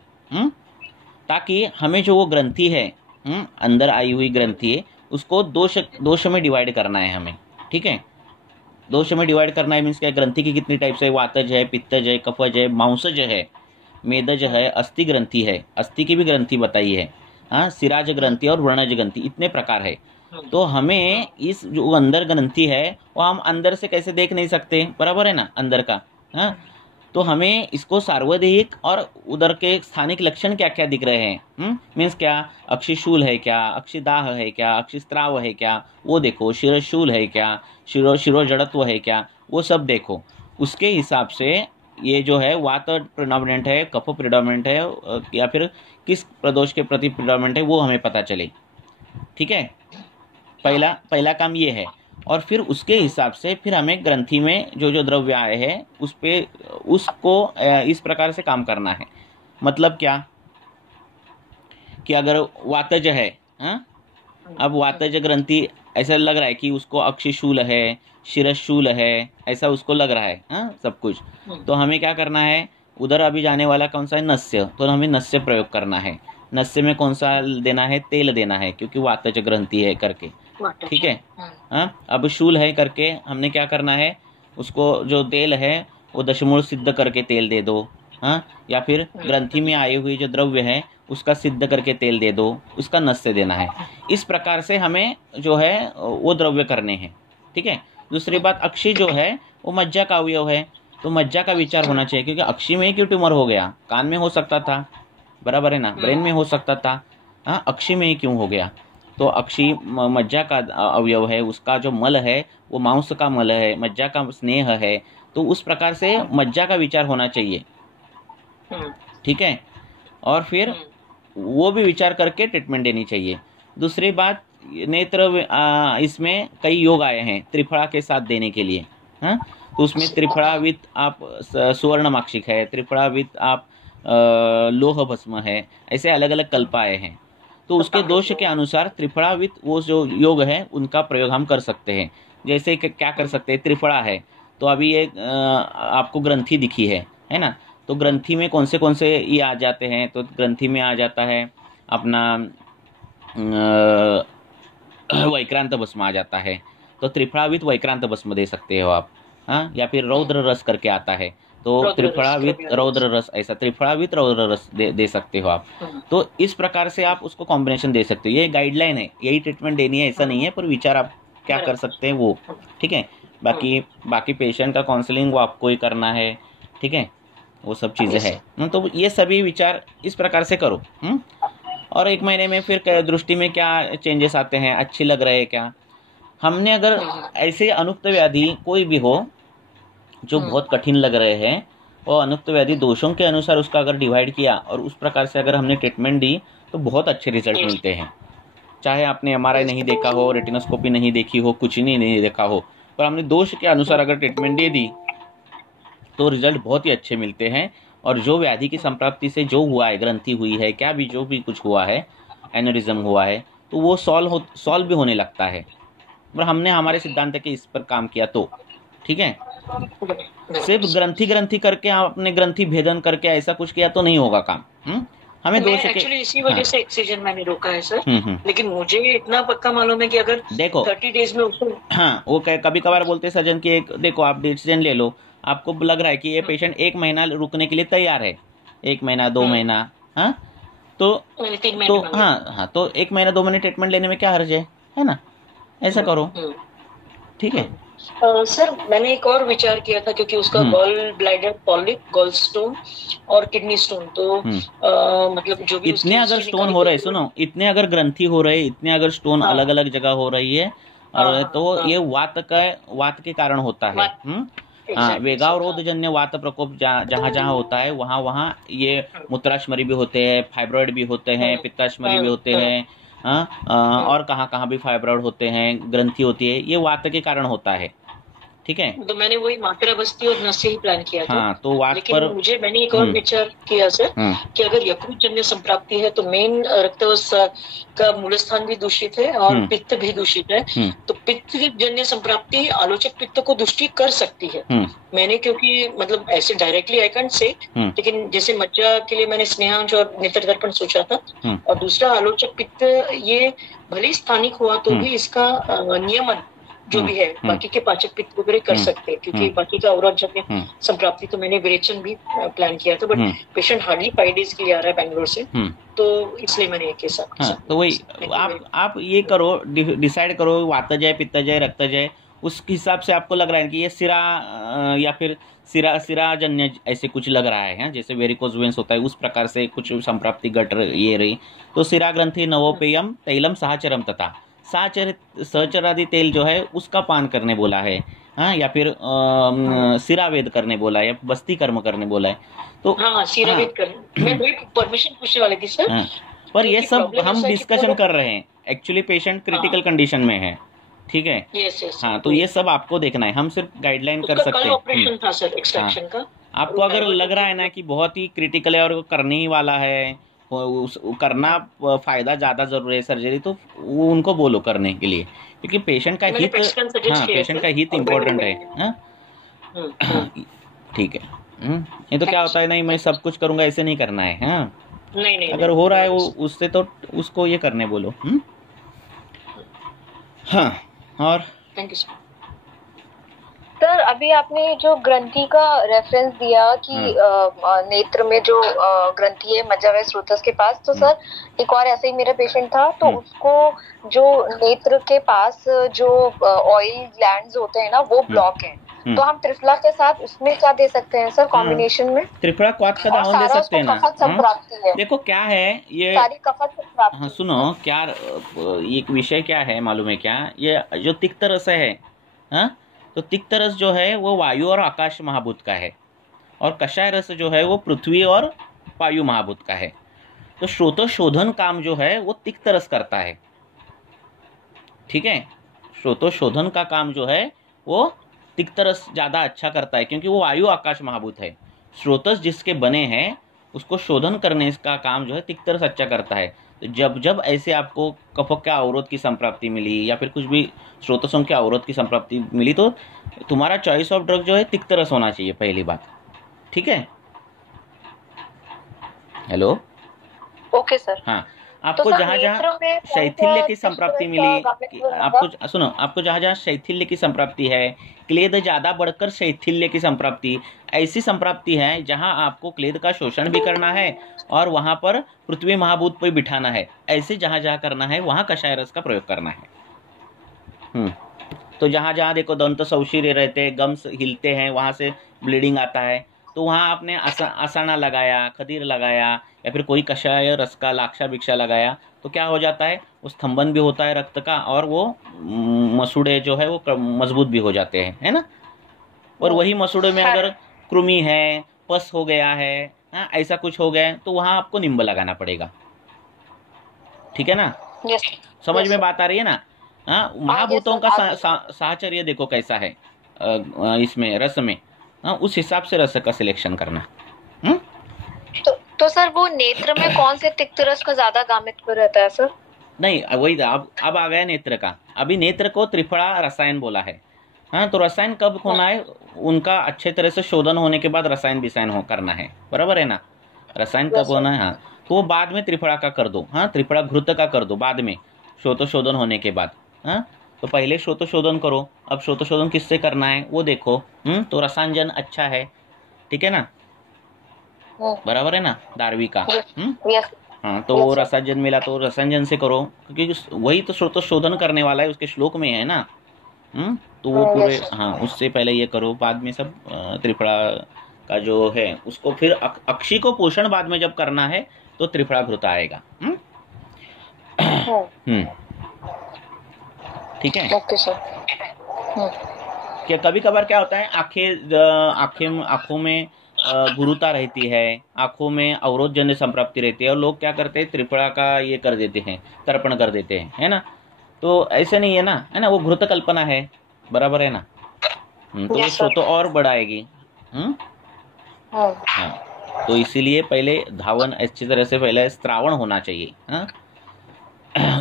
ताकि हमें जो वो ग्रंथि है, अंदर आई हुई ग्रंथि है, उसको दोष में डिवाइड करना है हमें, ठीक है। दोष में डिवाइड करना है मीन्स क्या, ग्रंथि की कितनी टाइप्स है, वातज है, पित्तज है, कफज है, मांसज है, मेदज है, अस्थि ग्रंथि है, अस्थि की भी ग्रंथि बताई है, सिराज ग्रंथि और व्रणज ग्रंथि, इतने प्रकार है। तो हमें इस जो अंदर ग्रंथि है वो हम अंदर से कैसे देख नहीं सकते, बराबर है ना, अंदर का। तो हमें इसको सार्वदेहिक और उधर के स्थानिक लक्षण क्या क्या दिख रहे हैं, मीन्स क्या, अक्षिशूल है क्या, अक्षिदाह है क्या, अक्षिस्त्राव है क्या, वो देखो, शिरोशूल है क्या, शिरोजड़त्व है क्या, वो सब देखो। उसके हिसाब से ये जो है वात प्रिडोमिनेंट है, कफ प्रिडोमिनेंट है, या फिर किस प्रदोष के प्रति प्रिडोमिनेंट है वो हमें पता चले, ठीक है। पहला काम ये है। और फिर उसके हिसाब से फिर हमें ग्रंथि में जो जो द्रव्य आए हैं उसको इस प्रकार से काम करना है। मतलब क्या कि अगर वातज है, अब वातज ग्रंथि ऐसा लग रहा है कि उसको अक्षिशूल है, शिरशूल है, ऐसा उसको लग रहा है सब कुछ। तो हमें क्या करना है, उधर अभी जाने वाला कौन सा है, नस्य, तो हमें नस्य प्रयोग करना है। नस्य में कौन सा देना है, तेल देना है, क्योंकि वातज ग्रंथि है करके, ठीक है। अब शूल है करके हमने क्या करना है, उसको जो तेल है वो दशमूल सिद्ध करके तेल दे दो, या फिर ग्रंथि में आई हुई जो द्रव्य है उसका सिद्ध करके तेल दे दो, उसका नस्य देना है। इस प्रकार से हमें जो है वो द्रव्य करने हैं, ठीक है। दूसरी बात, अक्षी जो है वो मज्जा का अवयव है, तो मज्जा का विचार होना चाहिए, क्योंकि अक्षी में ही क्यों ट्यूमर हो गया, कान में हो सकता था, बराबर है ना, ब्रेन में हो सकता था, अक्षी में ही क्यों हो गया। तो अक्षी मज्जा का अवयव है, उसका जो मल है वो मांस का मल है, मज्जा का स्नेह है, तो उस प्रकार से मज्जा का विचार होना चाहिए, ठीक है। और फिर वो भी विचार करके ट्रीटमेंट देनी चाहिए। दूसरी बात, नेत्र इसमें कई योग आए हैं त्रिफला के साथ देने के लिए, तो उसमें त्रिफला विथ आप सुवर्ण माक्षिक है, त्रिफला विथ आप लोह भस्म है, ऐसे अलग अलग कल्प आए हैं। तो उसके दोष के अनुसार त्रिफला विथ वो जो योग है उनका प्रयोग हम कर सकते हैं। जैसे क्या कर सकते हैं, त्रिफला है तो अभी ये आपको ग्रंथि दिखी है ना, तो ग्रंथि में कौन से ये आ जाते हैं, तो ग्रंथि में आ जाता है अपना वैक्रांत भस्म आ जाता है, तो त्रिफला विथ वैक्रांत भस्म दे सकते हो आप, या फिर रौद्र रस करके आता है, तो त्रिफला विथ रौद्र रस, ऐसा त्रिफला विथ रौद्र रस दे सकते हो आप। तो इस प्रकार से आप उसको कॉम्बिनेशन दे सकते हो। ये गाइडलाइन है, यही ट्रीटमेंट देनी है ऐसा नहीं है, पर विचार आप क्या कर सकते हैं वो, ठीक है। बाकी पेशेंट का काउंसलिंग वो आपको ही करना है, ठीक है, वो सब चीज़ें हैं। तो ये सभी विचार इस प्रकार से करो। और 1 महीने में फिर दृष्टि में क्या चेंजेस आते हैं, अच्छी लग रहे हैं क्या। हमने अगर ऐसे अनुक्त व्याधि कोई भी हो जो बहुत कठिन लग रहे हैं, और अनुक्त व्याधि दोषों के अनुसार उसका अगर डिवाइड किया और उस प्रकार से अगर हमने ट्रीटमेंट दी तो बहुत अच्छे रिजल्ट मिलते हैं। चाहे आपने MRI नहीं देखा हो, रेटिनोस्कोपी नहीं देखी हो, कुछ नहीं देखा हो, पर हमने दोष के अनुसार अगर ट्रीटमेंट दे दी तो रिजल्ट बहुत ही अच्छे मिलते हैं। और जो व्याधि की संप्राप्ति से जो हुआ है, ग्रंथि हुई है, क्या भी जो भी कुछ हुआ है, एनोरिज्म हुआ है, तो वो सॉल्व भी होने लगता है। और हमने हमारे सिद्धांत के इस पर काम किया तो ठीक है। सिर्फ ग्रंथि करके आपने ग्रंथि भेदन करके ऐसा कुछ किया तो नहीं होगा काम। हमें दोष एक्चुअली इसी वजह से एक्सीजन मैंने रोका है सर। लेकिन मुझे इतना पक्का मालूम है कि अगर देखो 30 डेज में उसको वो कभी कभार बोलते सज्जन की एक देखो आप डिसीजन ले लो, आपको लग रहा है कि ये पेशेंट 1 महीना रुकने के लिए तैयार है, 1 महीना 2 महीना, हाँ तो 3 महीने हाँ तो 1 महीना 2 महीने ट्रीटमेंट लेने में क्या हर्ज है ना, ऐसा करो ठीक है। सर मैंने एक और विचार किया था क्योंकि उसका gall bladder polyp, gall stone और किडनी स्टोन, तो मतलब जो भी इतने अगर स्टोन हो रहे, सुनो, इतने अगर ग्रंथि हो रहे, इतने अगर स्टोन अलग अलग जगह हो रही है, और तो ये वात के कारण होता है। वेगावरोधजन्य वात प्रकोप जहाँ जहाँ होता है वहाँ वहाँ ये मूत्राशमरी भी होते हैं, फाइब्रॉइड भी होते हैं, पित्ताशमरी भी होते हैं, और कहाँ कहाँ भी फाइब्रॉइड होते हैं, ग्रंथि होती है, ये वात के कारण होता है। ठीक है, तो मैंने वही मात्रा बस्ती और नस से ही प्लान किया था। हाँ, तो वात लेकिन पर मैंने एक और विचार किया सर कि अगर यकृत जन्य संप्राप्ति है तो मेन रक्तवसा का मूल स्थान भी दूषित है और पित्त भी दूषित है, तो पित्त जन्य संप्राप्ति आलोचक पित्त को दुष्टि कर सकती है। मैंने क्योंकि मतलब ऐसे डायरेक्टली आई कैंट से, लेकिन जैसे मज्जा के लिए मैंने स्नेहांश और नेत्र दर्पण सोचा था, और दूसरा आलोचक पित्त ये भले स्थानिक हुआ तो भी इसका नियमन जो भी है बाकी के पाचक पित्त वगैरह कर सकते हैं, क्योंकि बाकी का अवरोध जन्य संप्राप्ति तो मैंने विरेचन भी प्लान किया था, बट पेशेंट हार्डली 5 डेज के लिए आ रहा है बैंगलोर से, तो इसलिए मैंने एक ऐसा तो वही आप ये करो, डिसाइड करो वातजय, पित्तजय, रक्तजय, उस हिसाब से आपको लग रहा है कि ये सिरा या फिर सिराजन्य ऐसे कुछ लग रहा है, जैसे वेरिकोज वेन्स होता है उस प्रकार से कुछ संप्राप्ति घट ये रही, तो सिरा ग्रंथि नवोपेयम तैलम सहचरम तथा सहचरादि तेल जो है उसका पान करने बोला है, हाँ, या फिर सिरावेद करने बोला है, या बस्ती कर्म करने बोला है। तो हाँ, सिरावेद करने मैं वही परमिशन पूछने वाली थी सर। पर ये सब हम डिस्कशन कर रहे हैं, एक्चुअली पेशेंट क्रिटिकल कंडीशन में है, ठीक है। हाँ, तो ये सब आपको देखना है, हम सिर्फ गाइडलाइन कर सकते हैं। ऑपरेशन था सर एक्सट्रैक्शन का। आपको अगर लग रहा है ना कि बहुत ही क्रिटिकल है और करने ही वाला है, करना फायदा ज्यादा जरूरी है सर्जरी, तो वो उनको बोलो करने के लिए, क्योंकि पेशेंट का हित, हाँ, पेशेंट का हित इम्पोर्टेंट है। ठीक है, ये तो क्या होता है, नहीं मैं सब कुछ करूंगा ऐसे नहीं करना है। हाँ, नहीं, अगर हो रहा है वो उससे तो उसको ये करने बोलो। हाँ, और थैंक यू सर। सर अभी आपने जो ग्रंथि का रेफरेंस दिया कि नेत्र में जो ग्रंथि है मज्जावय स्रोतस के पास, तो सर एक और ऐसे ही मेरा पेशेंट था, तो उसको जो नेत्र के पास जो ऑयल ग्लैंड्स होते हैं ना वो ब्लॉक है, तो हम त्रिफला के साथ उसमें क्या दे सकते हैं सर कॉम्बिनेशन में? त्रिफला क्वाथ का दावन दे सकते हैं ना। देखो क्या है ये सारी कफत संप्राप्ति। हाँ, सुनो क्या एक विषय क्या है मालूम है क्या, ये जो तिक्त रस है, हाँ, तो तिक्त रस जो है वो वायु और आकाश महाभूत का है, और कषाय रस जो है वो पृथ्वी और वायु महाभूत का है। तो श्रोतोशोधन काम जो है वो तिक्त रस करता है, ठीक है। श्रोतोशोधन का काम जो है वो तिक्त रस ज्यादा अच्छा करता है, क्योंकि वो वायु आकाश महाभूत है। स्रोतस जिसके बने हैं उसको शोधन करने का काम जो है तिक्त रस अच्छा करता है। तो जब जब ऐसे आपको कफ के अवरोध की संप्राप्ति मिली या फिर कुछ भी स्रोतसों के अवरोध की संप्राप्ति मिली, तो तुम्हारा चॉइस ऑफ ड्रग जो है तिक्त रस होना चाहिए, पहली बात, ठीक है। Hello, okay sir. हाँ, आपको तो जहाँ जहाँ शैथिल्य की संप्राप्ति मिली, आपको सुनो, आपको जहाँ जहाँ शैथिल्य की संप्राप्ति है, क्लेद ज्यादा बढ़कर शैथिल्य की संप्राप्ति, ऐसी संप्राप्ति है जहाँ आपको क्लेद का शोषण भी करना है और वहां पर पृथ्वी महाभूत पर बिठाना है, ऐसे जहाँ जहाँ करना है वहाँ कषाय रस का प्रयोग करना है। तो जहाँ जहाँ देखो दंत सौशीर्य रहते हैं, गम्स हिलते हैं, वहां से ब्लीडिंग आता है, तो वहाँ आपने आसाना लगाया, खदीर लगाया, या फिर कोई कषाय रस का लाक्षा भिक्षा लगाया, तो क्या हो जाता है, वो स्तंभन भी होता है रक्त का, और वो मसूड़े जो है वो मजबूत भी हो जाते हैं, है ना। और वही मसूड़े में अगर कृमि है, पस हो गया है, हाँ, ऐसा कुछ हो गया है, तो वहाँ आपको निम्ब लगाना पड़ेगा, ठीक है ना। समझ में बात आ रही है ना। हाँ, महाभूतों का साहचर्य देखो कैसा है इसमें रस में, हाँ, उस हिसाब से रस का सिलेक्शन करना। तो सर वो नेत्र में कौन से तिक्त रस का ज्यादा गामित्व रहता है सर? नहीं, वही अब आ गया नेत्र का। अभी नेत्र को त्रिफला रसायन बोला है। हाँ, तो रसायन कब होना है? उनका अच्छे तरह से शोधन होने के बाद रसायन विसायन करना है, बराबर है ना? रसायन कब होना है? हाँ, तो वो बाद में त्रिफला का कर दो। हाँ, त्रिफला घृत का कर दो बाद में, शोधन होने के बाद। हाँ, तो पहले शोधन करो। अब शोधन किससे करना है वो देखो। तो रसायन अच्छा है, ठीक है ना? बराबर है ना? दारवी का। हाँ, तो वो रसायन मिला तो रसायन से करो, क्योंकि वही तो शोधन करने वाला है, उसके श्लोक में है ना। तो वो पूरे, हाँ, उससे पहले ये करो, बाद में सब त्रिफला का जो है उसको फिर अक्षी को पोषण बाद में जब करना है तो त्रिफला घृत आएगा। ठीक है? Okay sir. क्या कभी कभार क्या होता है, आंखों में गुरुता रहती है, आंखों में अवरोध जन्य संप्राप्ति रहती है, और लोग क्या करते हैं, त्रिफला का ये कर देते हैं, तर्पण कर देते हैं, है ना? तो ऐसे नहीं है ना, है ना? वो घृत कल्पना है, बराबर है ना? तो ये तो और बढ़ाएगी। हाँ, तो इसीलिए पहले धावन अच्छी तरह से पहले स्त्रावण होना चाहिए। हाँ,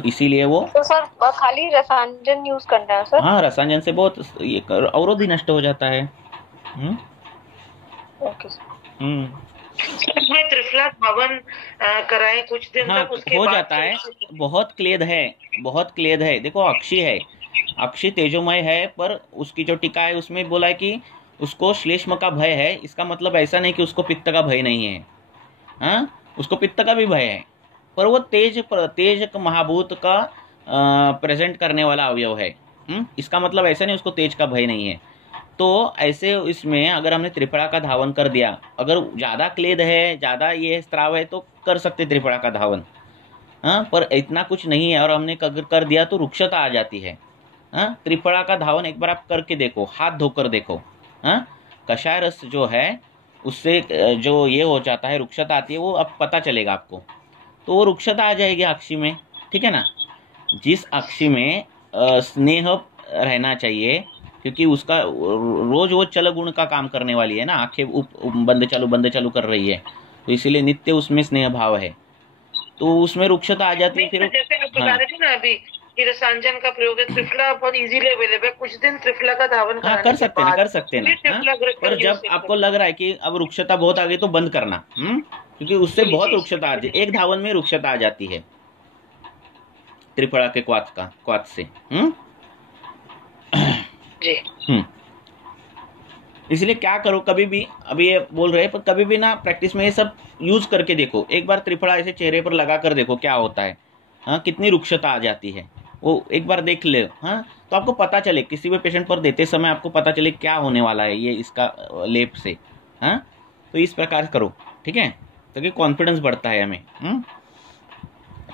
इसीलिए वो तो सर खाली रसायन यूज करना है सर? हाँ, रसायन से बहुत ये अवरोध ही नष्ट हो जाता है। Okay sir. उसमें त्रिफला धावन कराएं कुछ दिन तक, उसके हो बाद जाता है। बहुत क्लेद है। देखो, अक्षी तेजोमय है, पर उसकी जो टीका है उसमें बोला है कि उसको श्लेष्म का भय है। इसका मतलब ऐसा नहीं कि उसको पित्त का भय नहीं है। हाँ, उसको पित्त का भी भय है, पर वो तेज महाभूत का प्रेजेंट करने वाला अवयव है। इसका मतलब ऐसा नहीं उसको तेज का भय नहीं है। तो ऐसे इसमें अगर हमने त्रिफला का धावन कर दिया, अगर ज़्यादा क्लेद है, ज़्यादा ये स्त्राव है, तो कर सकते त्रिफला का धावन। हाँ, पर इतना कुछ नहीं है और हमने अगर कर दिया तो रुक्षता आ जाती है। हाँ, त्रिफला का धावन एक बार आप करके देखो, हाथ धोकर देखो। हाँ, कषाय रस जो है उससे जो ये हो जाता है, रुक्षता आती है, वो अब पता चलेगा आपको। तो वो रुक्षता आ जाएगी अक्षी में, ठीक है ना? जिस अक्षी में स्नेह रहना चाहिए, क्योंकि उसका रोज वो चल गुण का काम करने वाली है ना, आंखें बंद चालू कर रही है, तो इसीलिए नित्य उसमें स्नेह भाव है, तो उसमें रुक्षता आ जाती है। फिर जैसे आप बता रहे थे ना अभी कि रसायन का प्रयोग है, त्रिफला बहुत इजीली अवेलेबल है, कुछ दिन त्रिफला का धावन कर सकते हैं। पर जब आपको लग रहा है कि अब रुक्षता बहुत आ गई तो बंद करना, क्योंकि उससे बहुत रुक्षता आ जाती है। एक धावन में रुक्षता आ जाती है त्रिफला के क्वाथ से। इसलिए क्या करो, कभी भी, अभी ये बोल रहे हैं, पर कभी भी ना प्रैक्टिस में ये सब यूज करके देखो। एक बार त्रिफला ऐसे चेहरे पर लगा कर देखो क्या होता है। हाँ, कितनी रुक्षता आ जाती है, वो एक बार देख ले। हाँ, तो आपको पता चले, किसी भी पेशेंट पर देते समय आपको पता चले क्या होने वाला है ये इसका लेप से। हाँ, तो इस प्रकार करो, ठीक है? ताकि कॉन्फिडेंस बढ़ता है हमें।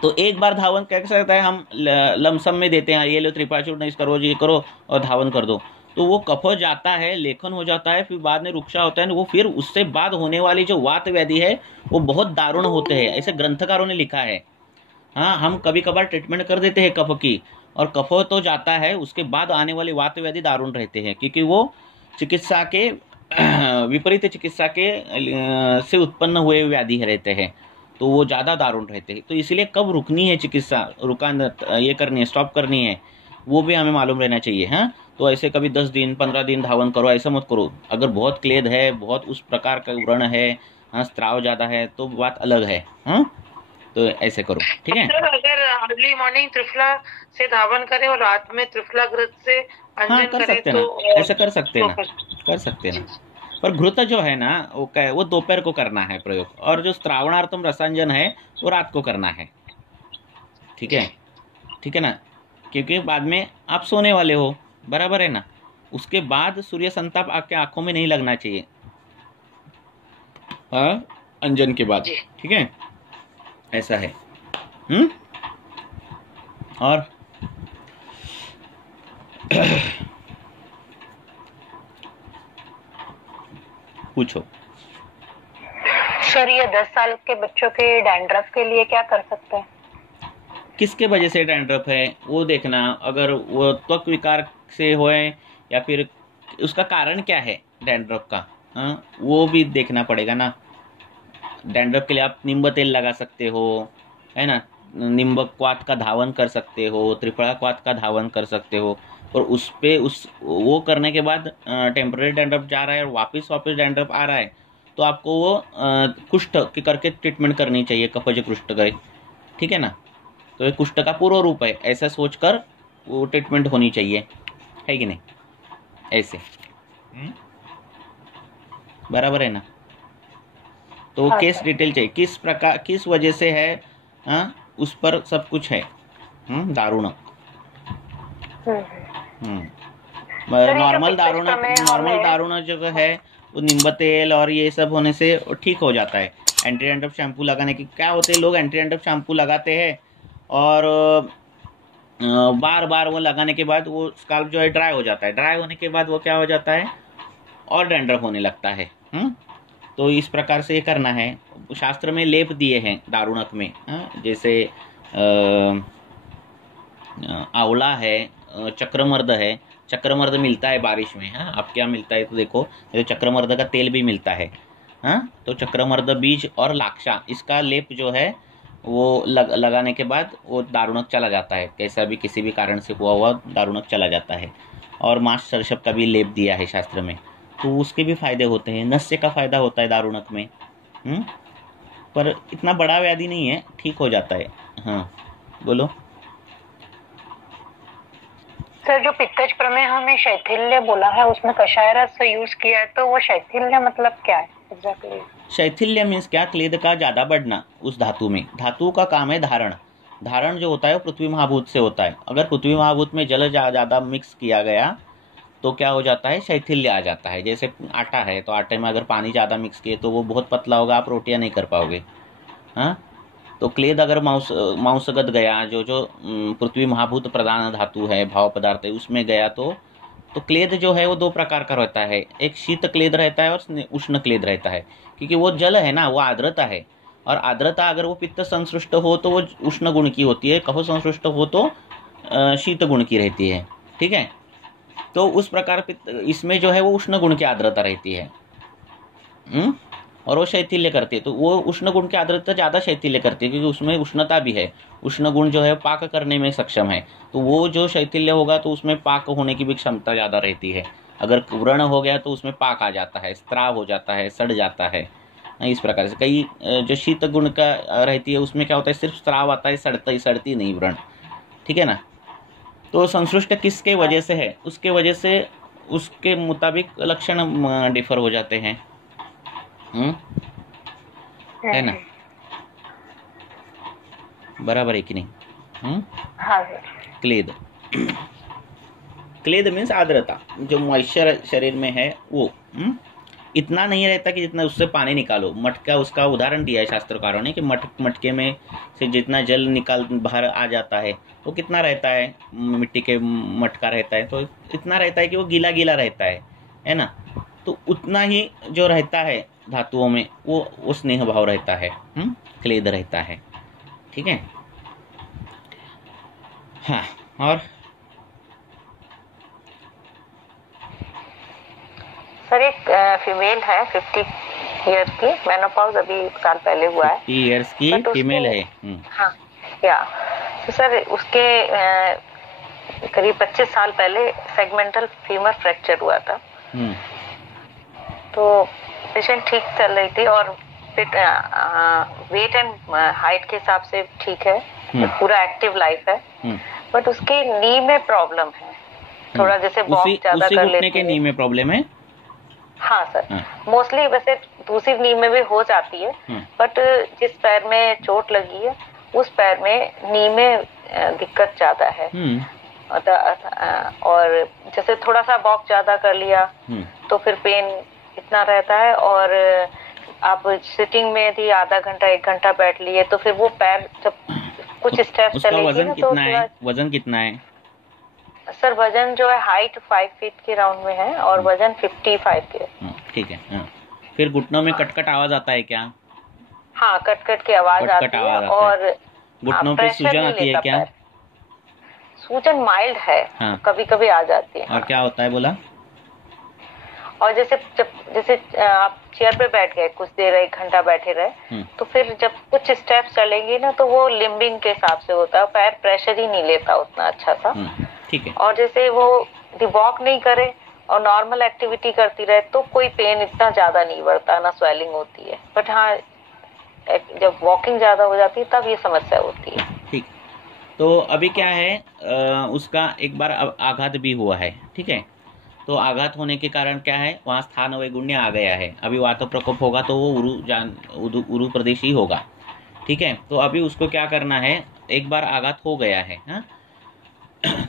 तो एक बार धावन कह सकता है, हम लमसम में देते हैं, ये लो त्रिफला चूर्ण, इस करो, ये करो और धावन कर दो, तो वो कफ जाता है, लेखन हो जाता है, फिर बाद में रुक्षा होता है। वो फिर उससे बाद होने वाली जो वात व्याधि है वो बहुत दारुण होते हैं, ऐसे ग्रंथकारों ने लिखा है। हाँ, हम कभी कभार ट्रीटमेंट कर देते हैं कफ की, और कफ तो जाता है, उसके बाद आने वाली वात व्याधि दारुण रहते हैं, क्योंकि वो चिकित्सा के विपरीत चिकित्सा के से उत्पन्न हुए व्याधि रहते हैं, तो वो ज़्यादा दारुण रहते हैं। तो इसलिए कब रुकनी है चिकित्सा, ये करनी है, स्टॉप करनी है, वो भी हमें मालूम रहना चाहिए। हाँ, तो ऐसे कभी 10 दिन 15 दिन धावन करो, ऐसा मत करो। अगर बहुत क्लेद है, बहुत उस प्रकार का व्रण है, हाँ, स्त्राव ज़्यादा है, तो बात अलग है। हाँ, तो ऐसे करो, ठीक है? अगर अर्ली मॉर्निंग त्रिफला से धावन करें और रात में त्रिफला घृत से अंजन करें तो ऐसा कर सकते ना। पर घृत जो है ना, वो दोपहर को करना है प्रयोग, और जो श्रावणार्थम रसांजन है वो रात को करना है, ठीक है ना? क्योंकि बाद में आप सोने वाले हो, बराबर है ना? उसके बाद सूर्य संताप आपके आंखों में नहीं लगना चाहिए। हाँ, अंजन के बाद, ठीक है? ऐसा है। और पूछो सर, ये 10 साल के बच्चों के डैंड्रफ के लिए क्या कर सकते हैं? किसके वजह से डैंड्रफ है वो देखना। अगर वो त्वक विकार से होए या फिर उसका कारण क्या है डैंड्रफ का, वो भी देखना पड़ेगा ना। डैंड्रफ के लिए आप नींब तेल लगा सकते हो, है ना, नींब क्वाथ का धावन कर सकते हो, त्रिफला क्वाथ का धावन कर सकते हो। और उस पे वो करने के बाद टेम्पररी डैंड्रफ जा रहा है और वापस डैंड्रफ आ रहा है, तो आपको वो कुष्ठ की करके ट्रीटमेंट करनी चाहिए, कफज कुष्ठ का, ठीक है ना। तो ये कुष्ठ का पूर्व रूप है, ऐसा सोचकर वो ट्रीटमेंट होनी चाहिए, है कि नहीं, ऐसे बराबर है ना। तो केस डिटेल चाहिए, किस प्रकार, किस वजह से है, उस पर सब कुछ है। दारुण, नॉर्मल दारुण जो है वो नींब तेल और ये सब होने से ठीक हो जाता है। एंटी डैंड्रफ शैम्पू लगाने की क्या होते हैं, लोग एंटी डैंड्रफ शैम्पू लगाते हैं और बार बार वो लगाने के बाद वो स्काल्प जो है ड्राई हो जाता है। ड्राई होने के बाद वो क्या हो जाता है, और डैंड्रफ होने लगता है। तो इस प्रकार से ये करना है। शास्त्र में लेप दिए हैं दारुणक में, जैसे आंवला है, चक्रमर्द है। चक्रमर्द मिलता है बारिश में, अब क्या मिलता है तो देखो, तो चक्रमर्द का तेल भी मिलता है। तो चक्रमर्द बीज और लाक्षा, इसका लेप जो है वो लगाने के बाद वो दारुणक चला जाता है, कैसा भी किसी भी कारण से हुआ दारुणक चला जाता है। और मांस सरसप का भी लेप दिया है शास्त्र में, तो उसके भी फायदे होते हैं। नस्य का फायदा होता है दारुणक में, पर इतना बड़ा व्याधि नहीं है, ठीक हो जाता है। हाँ बोलो सर। जो पित्तज प्रमेह में शैथिल्य बोला है, उसमें कषाय रस यूज किया है, तो वो शैथिल्य मतलब क्या है एग्जैक्टली? शैथिल्य मीन्स क्या, क्लेद का ज्यादा बढ़ना उस धातु में। धातु का काम है धारण। धारण जो होता है वो पृथ्वी महाभूत से होता है। अगर पृथ्वी महाभूत में जल ज्यादा मिक्स किया गया तो क्या हो जाता है, शैथिल्य आ जाता है। जैसे आटा है, तो आटे में अगर पानी ज़्यादा मिक्स किए तो वो बहुत पतला होगा, आप रोटियां नहीं कर पाओगे। तो क्लेद अगर मांसगत गया, जो पृथ्वी महाभूत प्रधान धातु है, भाव पदार्थ है, उसमें गया तो क्लेद जो है वो दो प्रकार का रहता है। एक शीत क्लेद रहता है और उष्ण क्लेद रहता है, क्योंकि वो जल है ना, वो आर्द्रता है। और आर्द्रता अगर वो पित्त संसृष्ट हो तो वो उष्ण गुण की होती है, कफ संसृष्ट हो तो शीत गुण की रहती है, ठीक है। तो उस प्रकार इसमें जो है वो उष्ण गुण की आर्द्रता रहती है, और वो शैथिल्य करती है। तो वो उष्ण गुण की आर्द्रता ज़्यादा शैथिल्य करती है, क्योंकि उसमें उष्णता भी है। उष्ण गुण जो है पाक करने में सक्षम है, तो वो जो शैथिल्य होगा तो उसमें पाक होने की भी क्षमता ज़्यादा रहती है। अगर व्रण हो गया तो उसमें पाक आ जाता है, स्त्राव हो जाता है, सड़ जाता है। इस प्रकार से कई जो शीत गुण का रहती है उसमें क्या होता है, सिर्फ स्त्राव आता है, सड़ती नहीं व्रण, ठीक है ना। तो संश्लिष्ट किसके वजह से है, उसके वजह से उसके मुताबिक लक्षण डिफर हो जाते हैं, है ना, बराबर है कि नहीं। हाँ। क्लेद, क्लेद मीन्स आर्द्रता, जो मॉइस्चर शरीर में है वो इतना नहीं रहता कि जितना उससे पानी निकालो। मटका, उसका उदाहरण दिया है शास्त्रकारों ने कि मटके में से जितना जल निकाल बाहर आ जाता है वो कितना रहता है, मिट्टी के मटका रहता है तो इतना रहता है कि वो गीला गीला रहता है ना। तो उतना ही जो रहता है धातुओं में वो स्नेह भाव रहता है, क्लेद रहता है, ठीक है। हाँ, और सर एक फीमेल है 50 ईयर्स की, मेनोपॉज अभी 1 साल पहले हुआ है। 50 ईयर्स की फीमेल है। हाँ या तो सर उसके करीब 25 साल पहले सेगमेंटल फीमर फ्रैक्चर हुआ था। तो पेशेंट ठीक चल रही थी और वेट एंड हाइट के हिसाब से ठीक है, पूरा एक्टिव लाइफ है। बट उसके नी में प्रॉब्लम है थोड़ा, जैसे वॉक ज्यादा कर लेती है। के नी में प्रॉब्लम है? हाँ सर, मोस्टली वैसे दूसरी नी में भी हो जाती है, बट जिस पैर में चोट लगी है उस पैर में नी में दिक्कत ज्यादा है। और जैसे थोड़ा सा वॉक ज्यादा कर लिया तो फिर पेन इतना रहता है, और आप सिटिंग में भी आधा घंटा 1 घंटा बैठ लिए तो फिर वो पैर जब कुछ स्टेप्स चलेगी ना तो वजन कितना है? सर वजन जो है हाइट 5 फीट के राउंड में है और वजन 55 के। ठीक है। फिर घुटनों में कटकट आवाज आता है क्या? हाँ, कटकट की आवाज आती है। और घुटनों पे सूजन आती है क्या? सूजन माइल्ड है, कभी कभी आ जाती है। और क्या होता है बोला? और जैसे आप चेयर पे बैठ गए, कुछ देर 1 घंटा बैठे रहे, तो फिर जब कुछ स्टेप्स चलेंगे ना तो वो लिम्बिंग के हिसाब से होता है, पैर प्रेशर ही नहीं लेता उतना अच्छा सा। ठीक है। और जैसे वो वॉक नहीं करे और नॉर्मल एक्टिविटी करती रहे तो कोई पेन इतना ज्यादा नहीं बढ़ता, ना स्वेलिंग होती है। बट हाँ, जब वॉकिंग ज्यादा हो जाती है तब ये समस्या होती है। ठीक। तो अभी क्या है, उसका एक बार आघात भी हुआ है, ठीक है। तो आघात होने के कारण क्या है, वहाँ स्थान वैगुण्य आ गया है। अभी वात प्रकोप होगा तो वो उरु प्रदेश ही होगा, ठीक है। तो अभी उसको क्या करना है, एक बार आघात हो गया है, हाँ,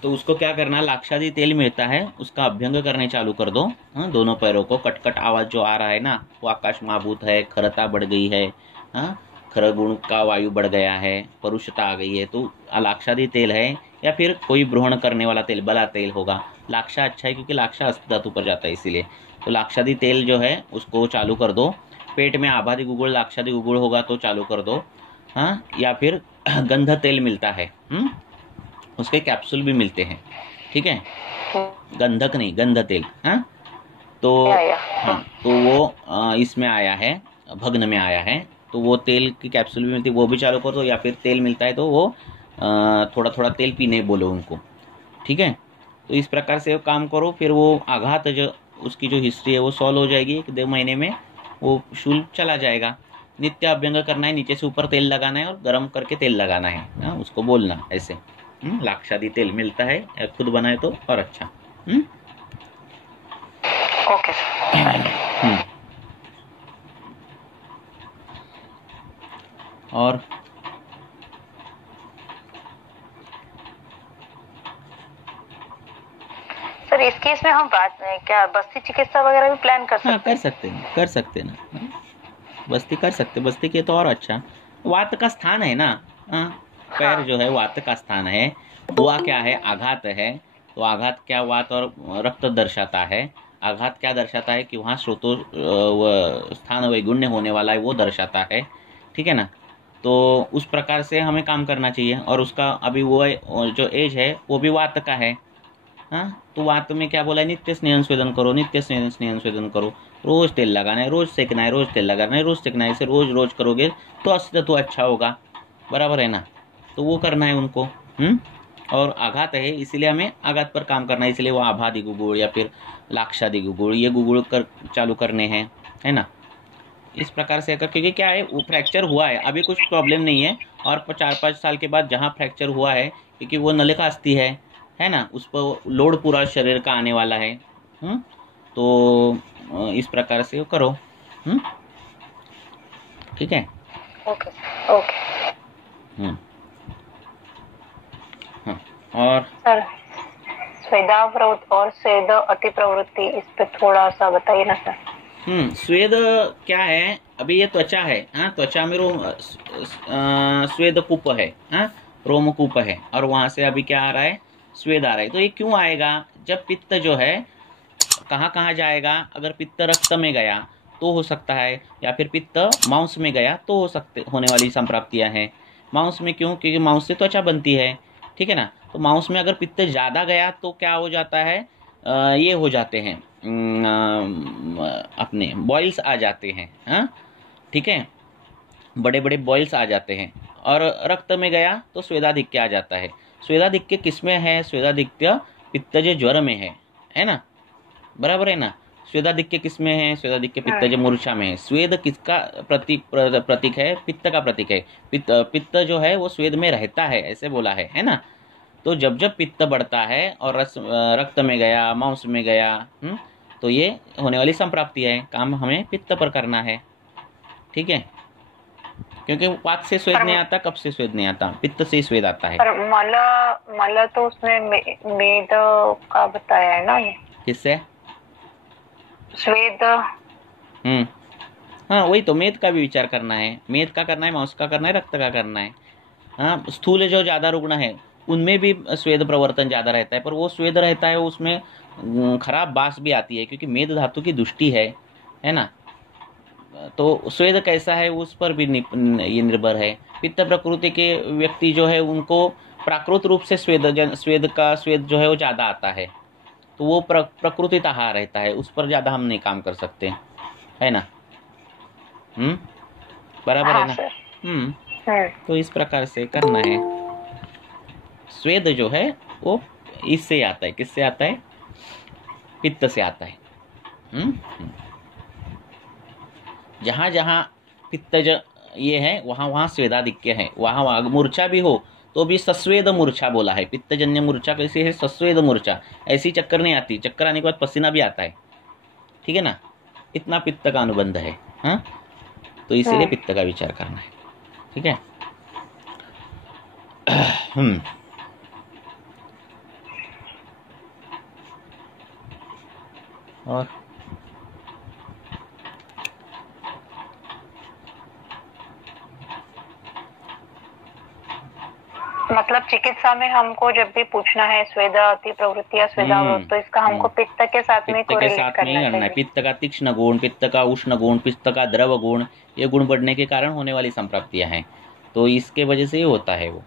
तो उसको क्या करना, लाक्षादी तेल मिलता है, उसका अभ्यंग करने चालू कर दो। हाँ, दोनों पैरों को कटकट आवाज जो आ रहा है ना, वो आकाश महाभूत है, खरता बढ़ गई है, हाँ, खर गुण का वायु बढ़ गया है, परुषता आ गई है, तो लाक्षादी तेल है, या फिर कोई ब्रोहण करने वाला तेल, बला तेल होगा। लाक्षा अच्छा है क्योंकि लाक्षा अस्थि धातु पर जाता है, इसीलिए। तो लाक्षादी तेल जो है उसको चालू कर दो। पेट में आभादी गुगुड़, लाक्षादी गुगुड़ होगा तो चालू कर दो, हाँ। या फिर गंध तेल मिलता है, उसके कैप्सूल भी मिलते हैं, ठीक है। गंधक नहीं, गंध तेल, हाँ। तो हाँ, तो वो इसमें आया है, भग्न में आया है, तो वो तेल की कैप्सूल भी मिलती है, वो भी चालू कर दो। या फिर तेल मिलता है तो वो थोड़ा थोड़ा तेल पीने बोलो उनको, ठीक है। तो इस प्रकार से काम करो, फिर वो आघात जो उसकी जो हिस्ट्री है वो सॉल्व हो जाएगी। 1-2 महीने में वो शूल चला जाएगा। नित्य अभ्यंग करना है, नीचे से ऊपर तेल लगाना है और गर्म करके तेल लगाना है, हाँ, उसको बोलना ऐसे। लाक्षादी तेल मिलता है, खुद बनाए तो और अच्छा। ओके। और सर इस केस में हम बात क्या बस्ती चिकित्सा वगैरह भी प्लान कर सकते हैं? हाँ, कर सकते ना, बस्ती कर सकते, बस्ती के तो और अच्छा। वात का स्थान है ना, हाँ, पैर जो है वात का स्थान है। हुआ क्या है, आघात है, तो आघात क्या वात और रक्त दर्शाता है। आघात क्या दर्शाता है कि वहाँ स्रोतो स्थान वैगुण्य होने वाला है, वो दर्शाता है, ठीक है ना। तो उस प्रकार से हमें काम करना चाहिए। और उसका अभी वो जो एज है वो भी वात का है, हाँ। तो वात में क्या बोला है, नित्य स्नेहन स्वेदन करो, नित्य स्नेहन स्वेदन करो, रोज तेल लगाना है, रोज सेकना है, रोज तेल लगाना है, रोज सेकना है। इसे रोज करोगे तो अस्तित्व तो अच्छा होगा, बराबर है ना। तो वो करना है उनको, और आघात है इसीलिए हमें आघात पर काम करना है। इसलिए वो आभादी गुगुड़ या फिर लाक्षादी गुगुड़, ये गुगुड़ कर चालू करने हैं, है ना। इस प्रकार से क्योंकि क्या है, वो फ्रैक्चर हुआ है, अभी कुछ प्रॉब्लम नहीं है। और 4-5 साल के बाद जहाँ फ्रैक्चर हुआ है, क्योंकि वो नलिका अस्थि है ना, उस पर लोड पूरा शरीर का आने वाला है, तो इस प्रकार से करो, ठीक है। ओके। हाँ, और सर स्वेदा और स्वेद अति प्रवृत्ति, इस पे थोड़ा सा बताइए ना सर। स्वेद क्या है, अभी ये त्वचा है, हाँ, त्वचा में स्वेद कूप है, हाँ, रोमकूप है, और वहां से अभी क्या आ रहा है, स्वेद आ रहा है। तो ये क्यों आएगा, जब पित्त जो है कहाँ जाएगा, अगर पित्त रक्त में गया तो हो सकता है, या फिर पित्त मांस में गया तो होने वाली संप्राप्तियां हैं। मांस में क्यों, क्योंकि मांस से त्वचा बनती है, ठीक है ना। तो मांस में अगर पित्त ज़्यादा गया तो क्या हो जाता है, ये हो जाते हैं, अपने बॉइल्स आ जाते हैं, हाँ, ठीक है, बड़े बड़े बॉइल्स आ जाते हैं। और रक्त में गया तो स्वेदाधिक्य आ जाता है। स्वेदाधिक्य किसमें है, स्वेदाधिक्य पित्तज ज्वर में है ना, बराबर है ना। स्वेदाधिक्य किसमें है, स्वेदाधिक्य पित्तज मूर्छा में है। स्वेद किसका प्रतीक है, पित्त का प्रतीक है। पित्त जो है वो स्वेद में रहता है, ऐसे बोला है ना। तो जब पित्त बढ़ता है और रक्त में गया, मांस में गया, तो ये होने वाली संप्राप्ति है। काम हमें पित्त पर करना है, ठीक है, क्योंकि वात से स्वेद नहीं आता, कब से स्वेद नहीं आता, पित्त से स्वेद आता है। पर मला तो उसमें मेद का बताया है ना, ये किससे स्वेद, हाँ, वही तो, मेद का भी विचार करना है, मेद का करना है, मांस का करना है, रक्त का करना है, हाँ। स्थूल जो ज्यादा रुग्ण है उनमें भी स्वेद प्रवर्तन ज्यादा रहता है, पर वो स्वेद रहता है उसमें खराब बास भी आती है, क्योंकि मेद धातु की दुष्टि है ना। तो स्वेद कैसा है उस पर भी ये निर्भर है। पित्त प्रकृति के व्यक्ति जो है उनको प्राकृत रूप से स्वेद जो है वो ज्यादा आता है, तो वो प्रकृतित आहार रहता है, उस पर ज़्यादा हम नहीं काम कर सकते, है ना। बराबर है ना। तो इस प्रकार से करना है। स्वेद जो है वो इससे आता है, किससे आता है? पित्त से आता है। जहाँ जहाँ पित्तज ये है वहाँ वहाँ स्वेदाधिक्य है, वहाँ वहाँ मूर्छा भी हो तो भी सस्वेद मूर्छा बोला है। पित्तजन्य मूर्छा कैसी है? सस्वेद मूर्छा। ऐसी चक्कर नहीं आती, चक्कर आने के बाद पसीना भी आता है, ठीक है ना। इतना पित्त का अनुबंध है। हाँ, तो इसीलिए पित्त का विचार करना है, ठीक है। और मतलब चिकित्सा में हमको जब भी पूछना है स्वेदा अति प्रवृत्ति या स्वेदावरोध, तो इसका हमको पित्त के साथ में कोरिलेट करना है। पित्त का तीक्ष्ण गुण, पित्त का उष्ण गुण, पित्त का द्रव गुण, ये गुण बढ़ने के कारण होने वाली संप्राप्तियां हैं, तो इसके वजह से ही होता है वो।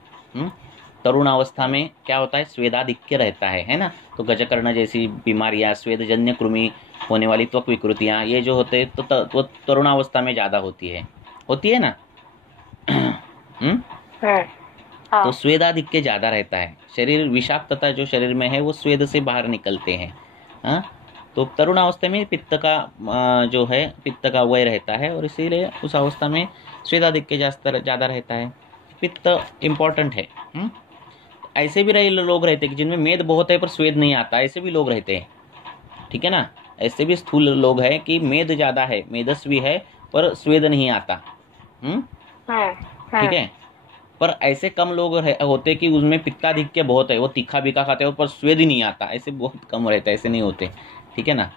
तरुण अवस्था में क्या होता है? स्वेदाधिक्य रहता है ना। तो गजकर्ण जैसी बीमारियां, स्वेदजन्य कृमि होने वाली त्वक विकृतियां, ये जो होते हैं तो तरुणावस्था में ज़्यादा होती है ना। तो स्वेदाधिक्य ज़्यादा रहता है, शरीर विषाक्तता जो शरीर में है वो स्वेद से बाहर निकलते हैं। हाँ, तो तरुणावस्था में पित्त का जो है पित्त का वय रहता है, और इसीलिए उस अवस्था में स्वेदाधिक्य ज़्यादा रहता है। पित्त इम्पोर्टेंट है। ऐसे भी लोग रहते हैं कि जिनमें मेद बहुत है पर स्वेद नहीं आता, ऐसे भी लोग रहते हैं, ठीक है ना। ऐसे भी स्थूल लोग हैं कि मेद ज़्यादा है, मेदस्वी है पर स्वेद नहीं आता। ठीक है। पर ऐसे कम लोग होते कि उसमें पित्ताधिक्य बहुत है, वो तीखा बीखा खाते हो पर स्वेद ही नहीं आता, ऐसे बहुत कम रहता है, ऐसे नहीं होते, ठीक है ना।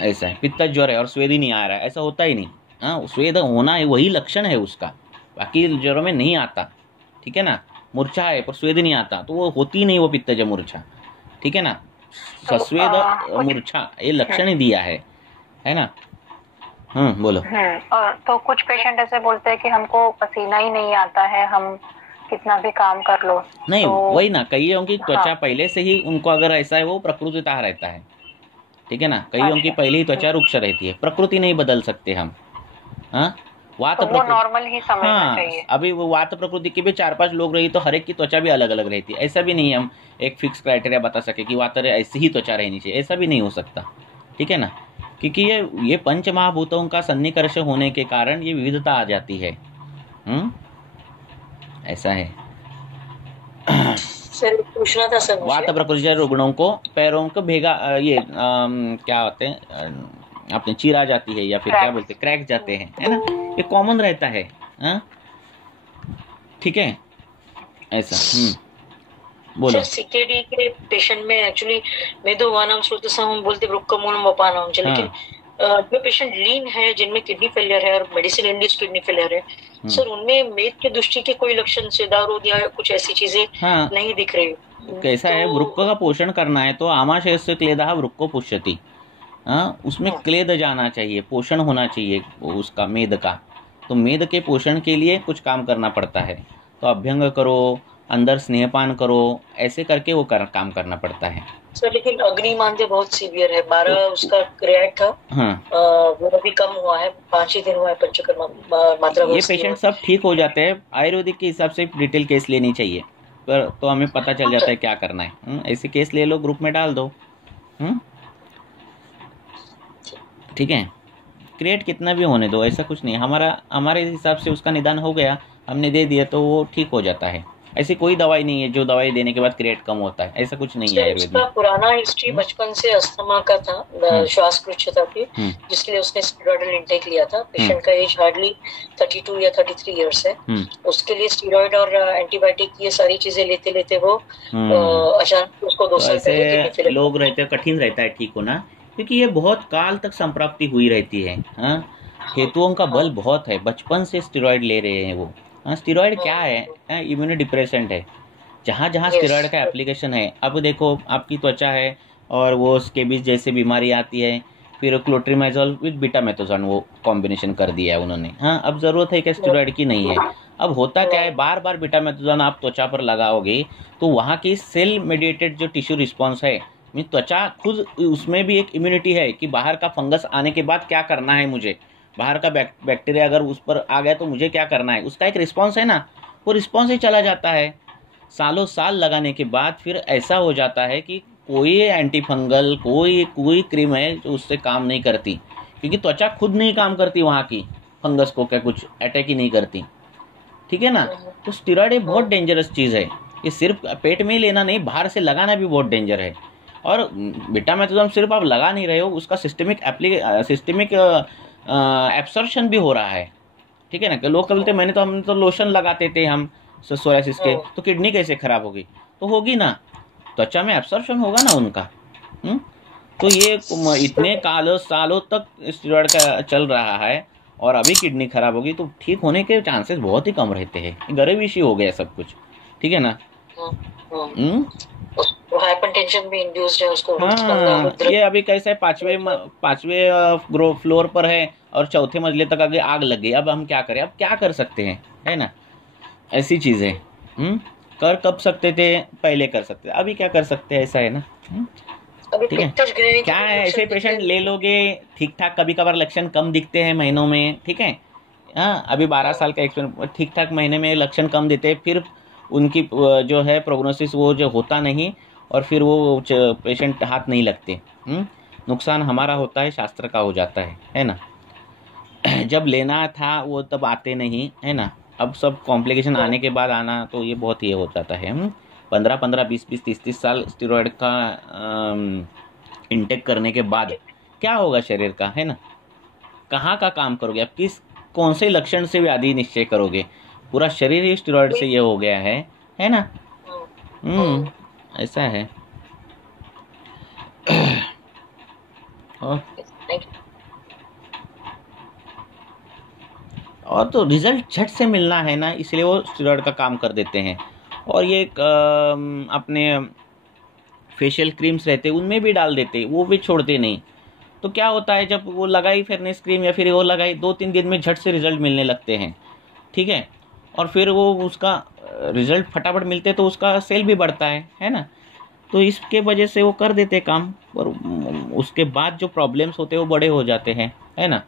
ऐसा है, पित्त ज्वर है और स्वेद ही नहीं आ रहा है, ऐसा होता ही नहीं। हाँ, स्वेद होना है वही लक्षण है उसका, बाकी ज्वरों में नहीं आता, ठीक है ना। मूर्छा है पर स्वेद नहीं आता, तो वो होती नहीं वो पित्तज मूर्छा, ठीक है ना। सस्वेद मूर्छा ये लक्षण ही दिया है ना। बोलो। और तो कुछ पेशेंट ऐसे बोलते हैं कि हमको पसीना ही नहीं आता है, हम कितना भी काम कर लो। नहीं तो वही ना, कईयों की त्वचा पहले से ही उनको अगर ऐसा है वो प्रकृतितः रहता है, ठीक है ना। कईयों की पहले ही त्वचा रुक्ष रहती है, प्रकृति नहीं बदल सकते हम। हाँ, वात तो नॉर्मल ही समझना चाहिए। अभी वो वात प्रकृति के भी 4-5 लोग रही तो हर एक की त्वचा भी अलग अलग रहती है, ऐसा भी नहीं हम एक फिक्स क्राइटेरिया बता सके कि वात ऐसी ही त्वचा रहनी चाहिए, ऐसा भी नहीं हो सकता, ठीक है ना। क्योंकि ये पंच महाभूतों का सन्निकर्ष होने के कारण ये विविधता आ जाती है। ऐसा है। सर पूछना था सर, वात प्रकृति रुग्णों को पैरों को भेगा ये क्या होते हैं अपने चीरा जाती है या फिर क्या बोलते हैं क्रैक जाते हैं, है ना, ये कॉमन रहता है। ठीक है, ऐसा। बोलो। सीकेडी के पेशेंट में एक्चुअली मेदोवानम श्रुतसम बोलते वृक्कमूलम वपानम, लेकिन जो पेशेंट लीन है जिनमें किडनी फेलियर है और मेडिसिन इंड्यूस्ड किडनी फेलियर है, सर उनमें मेद के दृष्टि के कोई लक्षण स्वेदावरोध या कुछ ऐसी चीजें नहीं दिख रही। कैसा है, वृक्क का पोषण करना है तो आमाशयस्य क्लेदः वृक्को पुष्यति। उसमें क्लेद जाना चाहिए, पोषण होना चाहिए उसका मेद का। तो मेद के पोषण के लिए कुछ काम करना पड़ता है, तो अभ्यंग करो, अंदर स्नेहपान करो, ऐसे करके वो काम करना पड़ता है। सर लेकिन अग्निमांद्य बहुत सीवियर है, 12 उसका क्रिएट था। वो अभी कम हुआ है, 5 ही दिन हुआ है पंचकर्मा मात्रा। ये पेशेंट सब ठीक हो जाते हैं, आयुर्वेदिक के हिसाब से डिटेल केस लेनी चाहिए, पर तो हमें पता चल जाता है क्या करना है। ऐसे केस ले लो, ग्रुप में डाल दो। ठीक है, क्रिएट कितना भी होने दो, ऐसा कुछ नहीं। हमारे हिसाब से उसका निदान हो गया, हमने दे दिया तो वो ठीक हो जाता है। ऐसी कोई दवाई नहीं है जो दवाई देने के बाद क्रिएट कम होता है, ऐसा कुछ नहीं है आयुर्वेद में। पुराना हिस्ट्री बचपन से अस्थमा का था, श्वास कृच्छता की, जिसके लिए उसने स्टेरॉइडल इंटेक लिया था। पेशेंट का एज हार्डली 32 या 33 इयर्स है। उसके लिए स्टेरॉइड और एंटीबायोटिक ये सारी चीजें लेते लेते वो अचानक उसको 2 साल पहले लोग रहते हैं, कठिन रहता है ठीक होना, क्योंकि ये बहुत काल तक संप्राप्ति हुई रहती है। हेतुओं का बल बहुत है, बचपन से स्टेरॉइड ले रहे हैं वो। स्टेरॉइड क्या है, इम्यूनो डिप्रेसेंट है। जहाँ जहाँ स्टेरॉइड का एप्लीकेशन है, अब देखो आपकी त्वचा है और वो स्केबिस जैसे बीमारी आती है, फिर क्लोट्रिमाजोल विद बीटामेथोजोन वो कॉम्बिनेशन कर दिया है उन्होंने। अब ज़रूरत है कि स्टेरॉइड की नहीं है। अब होता क्या है, बार बार बीटामेथोजोन आप त्वचा पर लगाओगे तो वहाँ की सेल मेडिएटेड जो टिश्यू रिस्पॉन्स है, त्वचा खुद उसमें भी एक इम्यूनिटी है कि बाहर का फंगस आने के बाद क्या करना है, मुझे बाहर का बैक्टीरिया अगर उस पर आ गया तो मुझे क्या करना है, उसका एक रिस्पॉन्स है ना, वो रिस्पॉन्स ही चला जाता है। सालों साल लगाने के बाद फिर ऐसा हो जाता है कि कोई एंटी फंगल कोई क्रीम है जो उससे काम नहीं करती, क्योंकि त्वचा खुद नहीं काम करती वहाँ की, फंगस को क्या कुछ अटैक ही नहीं करती, ठीक है ना। तो स्टेरॉइड एक बहुत डेंजरस चीज़ है, ये सिर्फ पेट में ही लेना नहीं, बाहर से लगाना भी बहुत डेंजर है। और बीटामेथोजोन सिर्फ आप लगा नहीं रहे हो, उसका सिस्टमिक एब्सॉर्प्शन भी हो रहा है, ठीक है ना। कि लोग बोलते हम तो लोशन लगाते थे हम सोरासिस के, तो किडनी कैसे खराब होगी, तो होगी ना, त्वचा में एब्सॉर्प्शन होगा ना उनका। तो ये इतने सालों तक स्टेरॉइड का चल रहा है और अभी किडनी खराब होगी तो ठीक होने के चांसेस बहुत ही कम रहते हैं, गर्भ हो गया सब कुछ, ठीक है ना। हाइपरटेंशन भी इंड्यूस्ड है उसको। हाँ, ये अभी कैसे पांचवे फ्लोर पर है और चौथे मंजिले तक आगे आग लग गई, अब हम क्या करें, अब क्या कर सकते हैं, है ना, ऐसी चीजें। कर कब सकते थे, पहले कर सकते थे, अभी क्या कर सकते हैं, ऐसा है ना। ठीक है, क्या है, ऐसे पेशेंट ले लोगे ठीक ठाक, कभी कभार लक्षण कम दिखते हैं महीनों में, ठीक है। हाँ, अभी 12 साल का एक्सपीरियंस, ठीक ठाक महीने में लक्षण कम देते हैं, फिर उनकी जो है प्रोग्नोसिस वो जो होता नहीं, और फिर वो पेशेंट हाथ नहीं लगते। नुकसान हमारा होता है, शास्त्र का हो जाता है ना। जब लेना था वो तब आते नहीं, है ना। अब सब कॉम्प्लिकेशन आने के बाद आना, तो ये बहुत ये हो जाता है। 15-15, 20-20, 30-30 साल स्टेरॉइड का इंटेक करने के बाद क्या होगा शरीर का, है ना। कहाँ का काम करोगे आप, कौन से लक्षण से व्याधि निश्चय करोगे, पूरा शरीर ही स्टेरॉइड से ये हो गया है ना। ऐसा है। और तो रिजल्ट झट से मिलना है ना, इसलिए वो स्टेरॉइड का काम कर देते हैं। और ये अपने फेशियल क्रीम्स रहते उनमें भी डाल देते, वो भी छोड़ते नहीं। तो क्या होता है, जब वो लगाई फेयरनेस क्रीम या फिर वो लगाई, 2-3 दिन में झट से रिजल्ट मिलने लगते हैं, ठीक है। और फिर वो उसका रिजल्ट फटाफट मिलते तो उसका सेल भी बढ़ता है ना। तो इसके वजह से वो कर देते काम, और उसके बाद जो प्रॉब्लम्स होते हैं वो बड़े हो जाते हैं, है ना।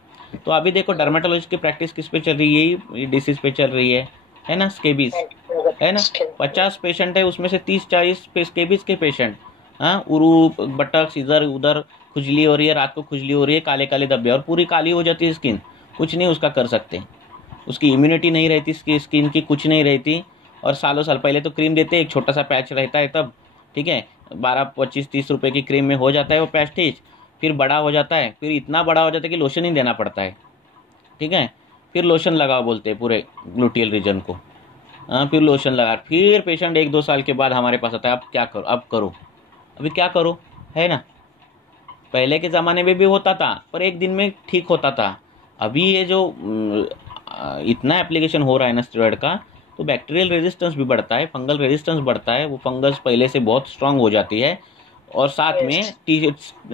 तो अभी देखो डर्मेटोलॉजी की प्रैक्टिस किस पे चल रही है, यही डिसीज पे चल रही है ना, स्केबीज, है ना। 50 पेशेंट है, उसमें से 30-40 स्केबीज के पेशेंट, हाँ, उरू बटक्स इधर उधर खुजली हो रही है, रात को खुजली हो रही है, काले काले धब्बे, और पूरी काली हो जाती है स्किन, कुछ नहीं उसका कर सकते, उसकी इम्यूनिटी नहीं रहती, स्किन की कुछ नहीं रहती। और सालों साल पहले तो क्रीम देते, एक छोटा सा पैच रहता है तब, ठीक है, 12-25-30 रुपए की क्रीम में हो जाता है वो पैच ठीक, फिर बड़ा हो जाता है, फिर इतना बड़ा हो जाता है कि लोशन ही देना पड़ता है, ठीक है। फिर लोशन लगाओ बोलते हैं पूरे ग्लूटियल रीजन को, हाँ, फिर लोशन लगा, फिर पेशेंट 1-2 साल के बाद हमारे पास आता है, अब क्या करो, अब करो, अभी क्या करो, है ना। पहले के ज़माने में भी होता था पर एक दिन में ठीक होता था। अभी ये जो इतना एप्लीकेशन हो रहा है ना स्टेरॉइड का, तो बैक्टीरियल रेजिस्टेंस भी बढ़ता है, फंगल रेजिस्टेंस बढ़ता है, वो फंगस पहले से बहुत स्ट्रांग हो जाती है, और साथ में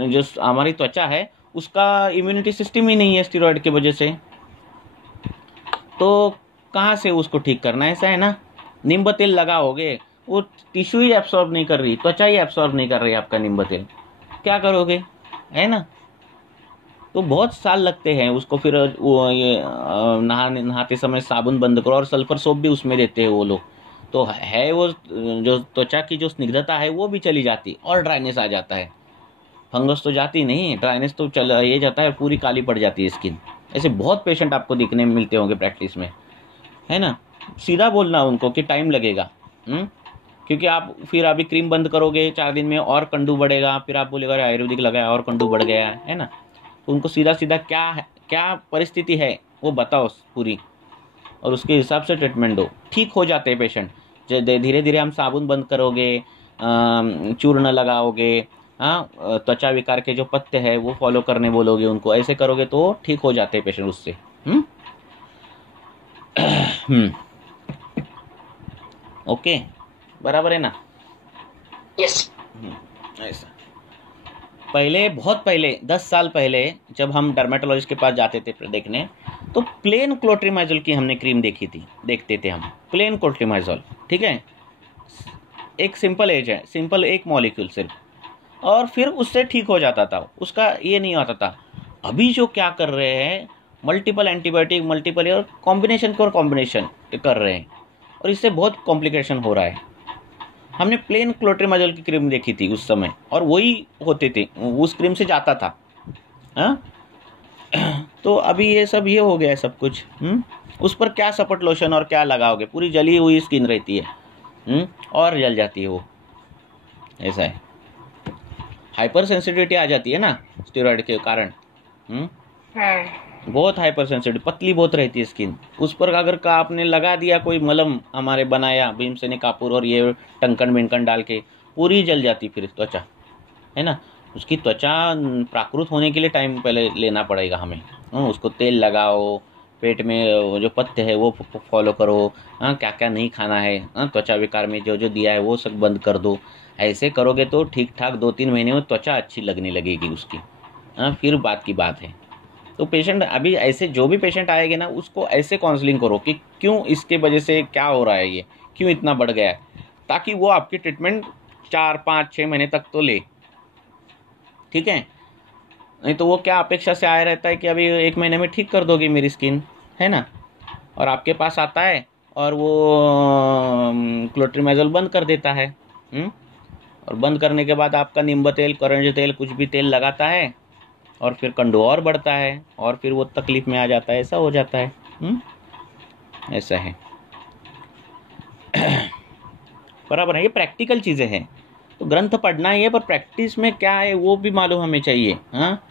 जो हमारी त्वचा है उसका इम्यूनिटी सिस्टम ही नहीं है स्टेरॉइड की वजह से, तो कहाँ से उसको ठीक करना है, ऐसा है ना। नींबू तेल लगाओगे, वो टिश्यू ही एब्सॉर्ब नहीं कर रही, त्वचा ही एब्सॉर्ब नहीं कर रही आपका नींबू तेल, क्या करोगे, है ना। तो बहुत साल लगते हैं उसको, फिर वो ये नहाते समय साबुन बंद करो, और सल्फर सोप भी उसमें देते हैं वो लोग, तो है वो जो त्वचा की जो स्निग्धता है वो भी चली जाती, और ड्राइनेस आ जाता है। फंगस तो जाती नहीं, ड्राइनेस तो चला ये जाता है, पूरी काली पड़ जाती है स्किन। ऐसे बहुत पेशेंट आपको दिखने में मिलते होंगे प्रैक्टिस में, है ना। सीधा बोलना उनको कि टाइम लगेगा, क्योंकि आप फिर अभी क्रीम बंद करोगे 4 दिन में और कंडू बढ़ेगा, फिर आप बोलेगा अरे आयुर्वेदिक लगाया और कंडू बढ़ गया, है ना। तो उनको सीधा सीधा क्या परिस्थिति है वो बताओ पूरी, और उसके हिसाब से ट्रीटमेंट दो, ठीक हो जाते हैं पेशेंट। धीरे धीरे हम साबुन बंद करोगे, चूर्ण लगाओगे, हाँ, त्वचा विकार के जो पथ्य है वो फॉलो करने बोलोगे उनको, ऐसे करोगे तो ठीक हो जाते हैं पेशेंट उससे। ओके, बराबर है ना। यस। ऐसा पहले, बहुत पहले, 10 साल पहले जब हम डर्मेटोलॉजिस्ट के पास जाते थे देखने, तो प्लेन क्लोट्रिमाइजोल की हमने क्रीम देखते थे हम, प्लेन क्लोट्रिमाइजोल, ठीक है, एक सिंपल एजेंट, सिंपल एक मॉलिक्यूल सिर्फ, और फिर उससे ठीक हो जाता था, उसका ये नहीं आता था। अभी जो क्या कर रहे हैं, मल्टीपल एंटीबायोटिक, मल्टीपल और कॉम्बिनेशन कर रहे हैं, और इससे बहुत कॉम्प्लिकेशन हो रहा है। हमने प्लेन क्लोट्रिमाइजोल की क्रीम देखी थी उस समय, और वही होते थे, उस क्रीम से जाता था। हाँ, तो अभी ये सब ये हो गया है सब कुछ। उस पर क्या सपोर्ट लोशन और क्या लगाओगे, पूरी जली हुई स्किन रहती है, और जल जाती है वो, ऐसा है। हाइपर सेंसिटिविटी आ जाती है ना स्टेरॉइड के कारण। बहुत हाइपर सेंसिटिव, पतली बहुत रहती है स्किन, उस पर अगर का आपने लगा दिया कोई मलम, हमारे बनाया भीमसेनी कापूर और ये टंकन विंकन डाल के, पूरी जल जाती फिर त्वचा, है ना। उसकी त्वचा प्राकृत होने के लिए टाइम पहले लेना पड़ेगा हमें। उसको तेल लगाओ, पेट में जो पथ्य है वो फॉलो करो, क्या क्या नहीं खाना है, त्वचा विकार में जो जो दिया है वो सब बंद कर दो। ऐसे करोगे तो ठीक ठाक 2-3 महीने में त्वचा अच्छी लगने लगेगी उसकी, फिर बात की बात है। तो पेशेंट अभी ऐसे जो भी पेशेंट आएंगे ना, उसको ऐसे काउंसलिंग करो कि क्यों, इसके वजह से क्या हो रहा है, ये क्यों इतना बढ़ गया है, ताकि वो आपकी ट्रीटमेंट 4-5-6 महीने तक तो ले, ठीक है। नहीं तो वो क्या अपेक्षा से आया रहता है कि अभी 1 महीने में ठीक कर दोगे मेरी स्किन, है ना, और आपके पास आता है और वो क्लोट्रिमाइजोल बंद कर देता है, और बंद करने के बाद आपका नींबू तेल, करंज तेल, कुछ भी तेल लगाता है, और फिर कंडो और बढ़ता है, और फिर वो तकलीफ में आ जाता है, ऐसा हो जाता है। ऐसा है। बराबर है, ये प्रैक्टिकल चीज़ें हैं। तो ग्रंथ पढ़ना ही है, पर प्रैक्टिस में क्या है वो भी मालूम हमें चाहिए। हाँ,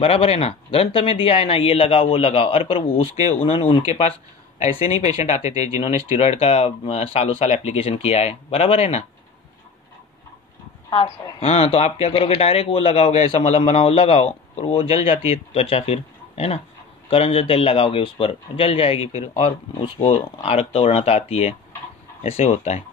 बराबर है ना। ग्रंथ में दिया है ना, ये लगाओ वो लगाओ, और पर उसके उनके पास ऐसे नहीं पेशेंट आते थे जिन्होंने स्टेरॉइड का सालों साल एप्लीकेशन किया है, बराबर है ना। हाँ, तो आप क्या करोगे, डायरेक्ट वो लगाओगे, ऐसा मलम बनाओ लगाओ, और वो जल जाती है त्वचा फिर, है ना। करंज तेल लगाओगे उस पर, जल जाएगी फिर, और उसको आरक्त वर्णता आती है, ऐसे होता है।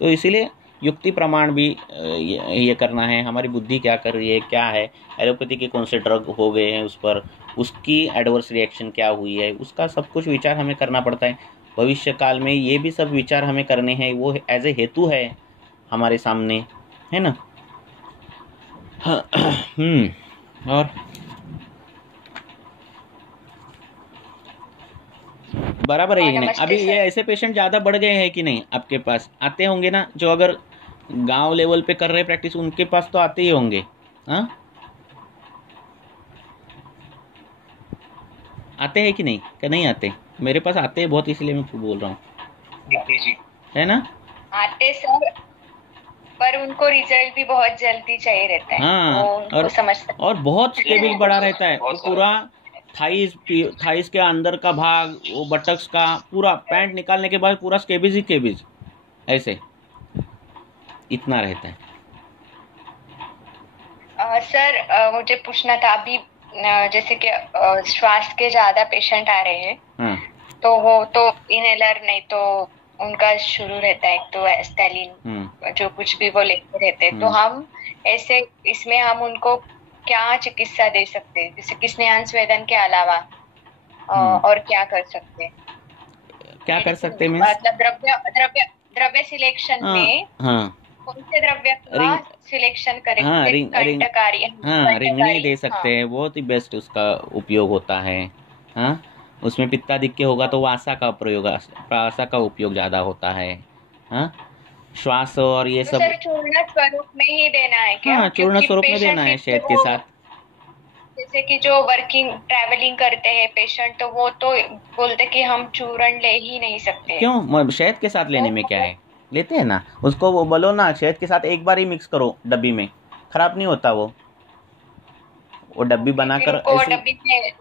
तो इसीलिए युक्ति प्रमाण भी ये करना है, हमारी बुद्धि क्या कर रही है, क्या है, एलोपैथी के कौन से ड्रग हो गए हैं उस पर, उसकी एडवर्स रिएक्शन क्या हुई है, उसका सब कुछ विचार हमें करना पड़ता है। भविष्य काल में ये भी सब विचार हमें करने हैं, वो एज ए हेतु है हमारे सामने, है ना। और बराबर है कि नहीं। अभी ये ऐसे पेशेंट ज़्यादा बढ़ गए हैं कि नहीं, आपके पास आते होंगे ना, जो अगर गांव लेवल पे कर रहे प्रैक्टिस, उनके पास तो आते ही होंगे। हाँ, आते हैं कि नहीं, क्या नहीं आते। मेरे पास आते हैं बहुत, इसलिए मैं बोल रहा हूँ, है ना। आते सर, पर उनको रिजल्ट भी बहुत जल्दी चाहिए रहता है। हाँ, और बहुत स्केबिज बड़ा रहता है, वो पूरा थाइस के अंदर का भाग, वो बटक्स का पूरा, पैंट निकालने के बाद पूरा स्केबिज ही केबिज, ऐसे इतना रहता है। सर मुझे पूछना था, अभी जैसे कि श्वास के ज्यादा पेशेंट आ रहे हैं, तो वो तो इनहेलर नहीं तो उनका शुरू रहता है, तो एस्टेलिन जो कुछ भी वो लेते रहते हैं, तो हम ऐसे इसमें हम उनको क्या चिकित्सा दे सकते हैं, जैसे कि स्नेहान स्वेदन के अलावा और क्या कर सकते हैं, क्या कर सकते हैं, मतलब द्रव्य सिलेक्शन में कौन से द्रव्य का सिलेक्शन करें। रिंगनी दे सकते हैं, बहुत ही बेस्ट उसका उपयोग होता है। हाँ, उसमें पित्ताधिक्य होगा तो वासा का प्रयोग, प्रासा का उपयोग ज़्यादा होता है। हाँ, श्वास और ये सब चूर्ण स्वरूप में ही देना है क्या? हाँ, चूर्ण स्वरूप में देना है शहद के साथ। जैसे कि जो ट्रैवलिंग करते हैं पेशेंट, तो वो तो बोलते कि हम चूर्ण ले ही नहीं सकते। क्यों, शहद के साथ लेने में क्या है, लेते हैं ना उसको, वो बोलो ना शहद के साथ एक बार ही मिक्स करो डब्बी में, खराब नहीं होता वो डब्बी बनाकर डब्बी में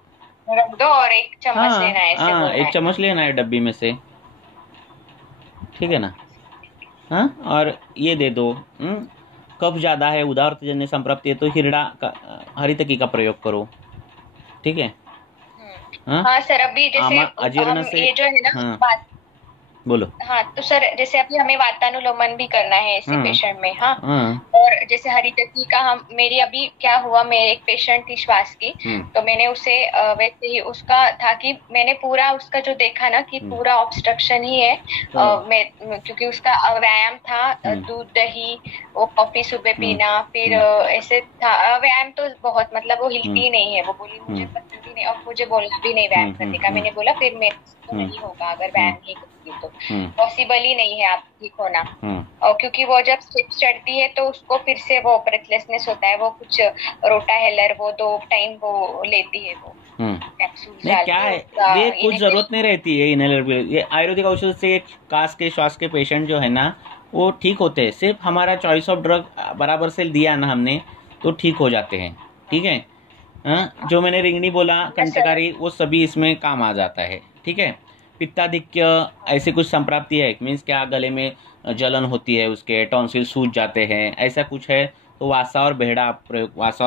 रख दो और एक चम्मच लेना है। हाँ, एक चम्मच लेना है डब्बी में से, ठीक है ना। हाँ, और ये दे दो। कफ ज़्यादा है, उदारजन्य संप्राप्ति है, तो हिरड़ा का, हरितकी का प्रयोग करो, ठीक है। हाँ सर, अभी जैसे अजीर्ण से ये जो है ना, बोलो। हाँ तो सर जैसे अभी हमें वातानुलोमन भी करना है ऐसे पेशेंट में। हाँ और जैसे हरितकी का हम मेरी अभी क्या हुआ, मेरे एक पेशेंट थी श्वास की, तो मैंने उसे वैसे ही उसका था कि मैंने पूरा उसका जो देखा ना कि पूरा ऑब्स्ट्रक्शन ही है। मैं क्योंकि उसका व्यायाम था, दूध दही वो कॉफी सुबह पीना, फिर ऐसे था व्यायाम तो बहुत, मतलब वो हिलती ही नहीं है। वो बोली मुझे पसंद ही नहीं और मुझे बोलना भी नहीं व्यायाम करने का। मैंने बोला फिर मेरे से नहीं होगा अगर व्यायाम नहीं करती तो, पॉसिबल ही नहीं है आप ठीक होना। और क्योंकि वो जब स्टेप्स चढ़ती है तो उसको फिर से वो ब्रेथलेसनेस होता है, वो कुछ रोटा हेलर वो 2 टाइम वो लेती है वो कैप्सूल। नहीं क्या है, ये कुछ जरूरत नहीं रहती है इनहेलर। ये आयुर्वेदिक औषध से कास के श्वास के पेशेंट जो है ना वो ठीक होते हैं। सिर्फ हमारा चॉइस ऑफ ड्रग बराबर से दिया ना हमने तो ठीक हो जाते हैं। ठीक है, जो मैंने रिंगनी बोला, कंटकारी, वो सभी इसमें काम आ जाता है। ठीक है, पित्ताधिक्य ऐसी कुछ संप्राप्ति है, मीन्स क्या गले में जलन होती है, उसके टॉन्सिल सूज जाते हैं, ऐसा कुछ है तो वासा और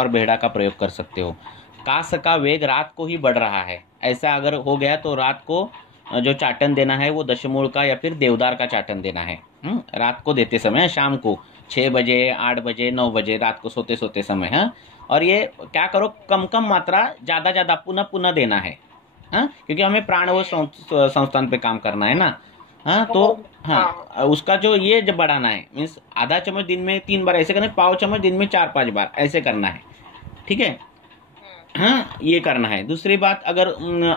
बेहड़ा का प्रयोग कर सकते हो। कास का वेग रात को ही बढ़ रहा है, ऐसा अगर हो गया तो रात को जो चाटन देना है वो दशमूल का या फिर देवदार का चाटन देना है। रात को देते समय, शाम को 6 बजे 8 बजे 9 बजे रात को सोते समय है। और ये क्या करो, कम कम मात्रा, ज़्यादा पुनः पुनः देना है। हाँ, क्योंकि हमें प्राणव संस्थान पे काम करना है ना। हाँ तो हाँ उसका जो ये जब बढ़ाना है, मीन्स आधा चम्मच दिन में 3 बार ऐसे करना है, पाव चम्मच दिन में 4-5 बार ऐसे करना है। ठीक है, हाँ ये करना है। दूसरी बात, अगर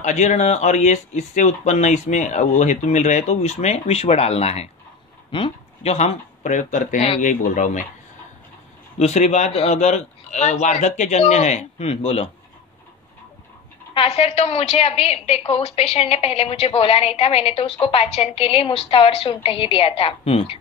अजीर्ण और ये इससे उत्पन्न इसमें वो हेतु मिल रहे तो इसमें विश्व डालना है। जो हम प्रयोग करते हैं यही बोल रहा हूँ मैं। दूसरी बात, अगर वार्धक्य जन्य है, बोलो। हाँ सर, तो मुझे अभी देखो उस पेशेंट ने पहले मुझे बोला नहीं था, मैंने तो उसको पाचन के लिए मुस्ता और सुंठ ही दिया था,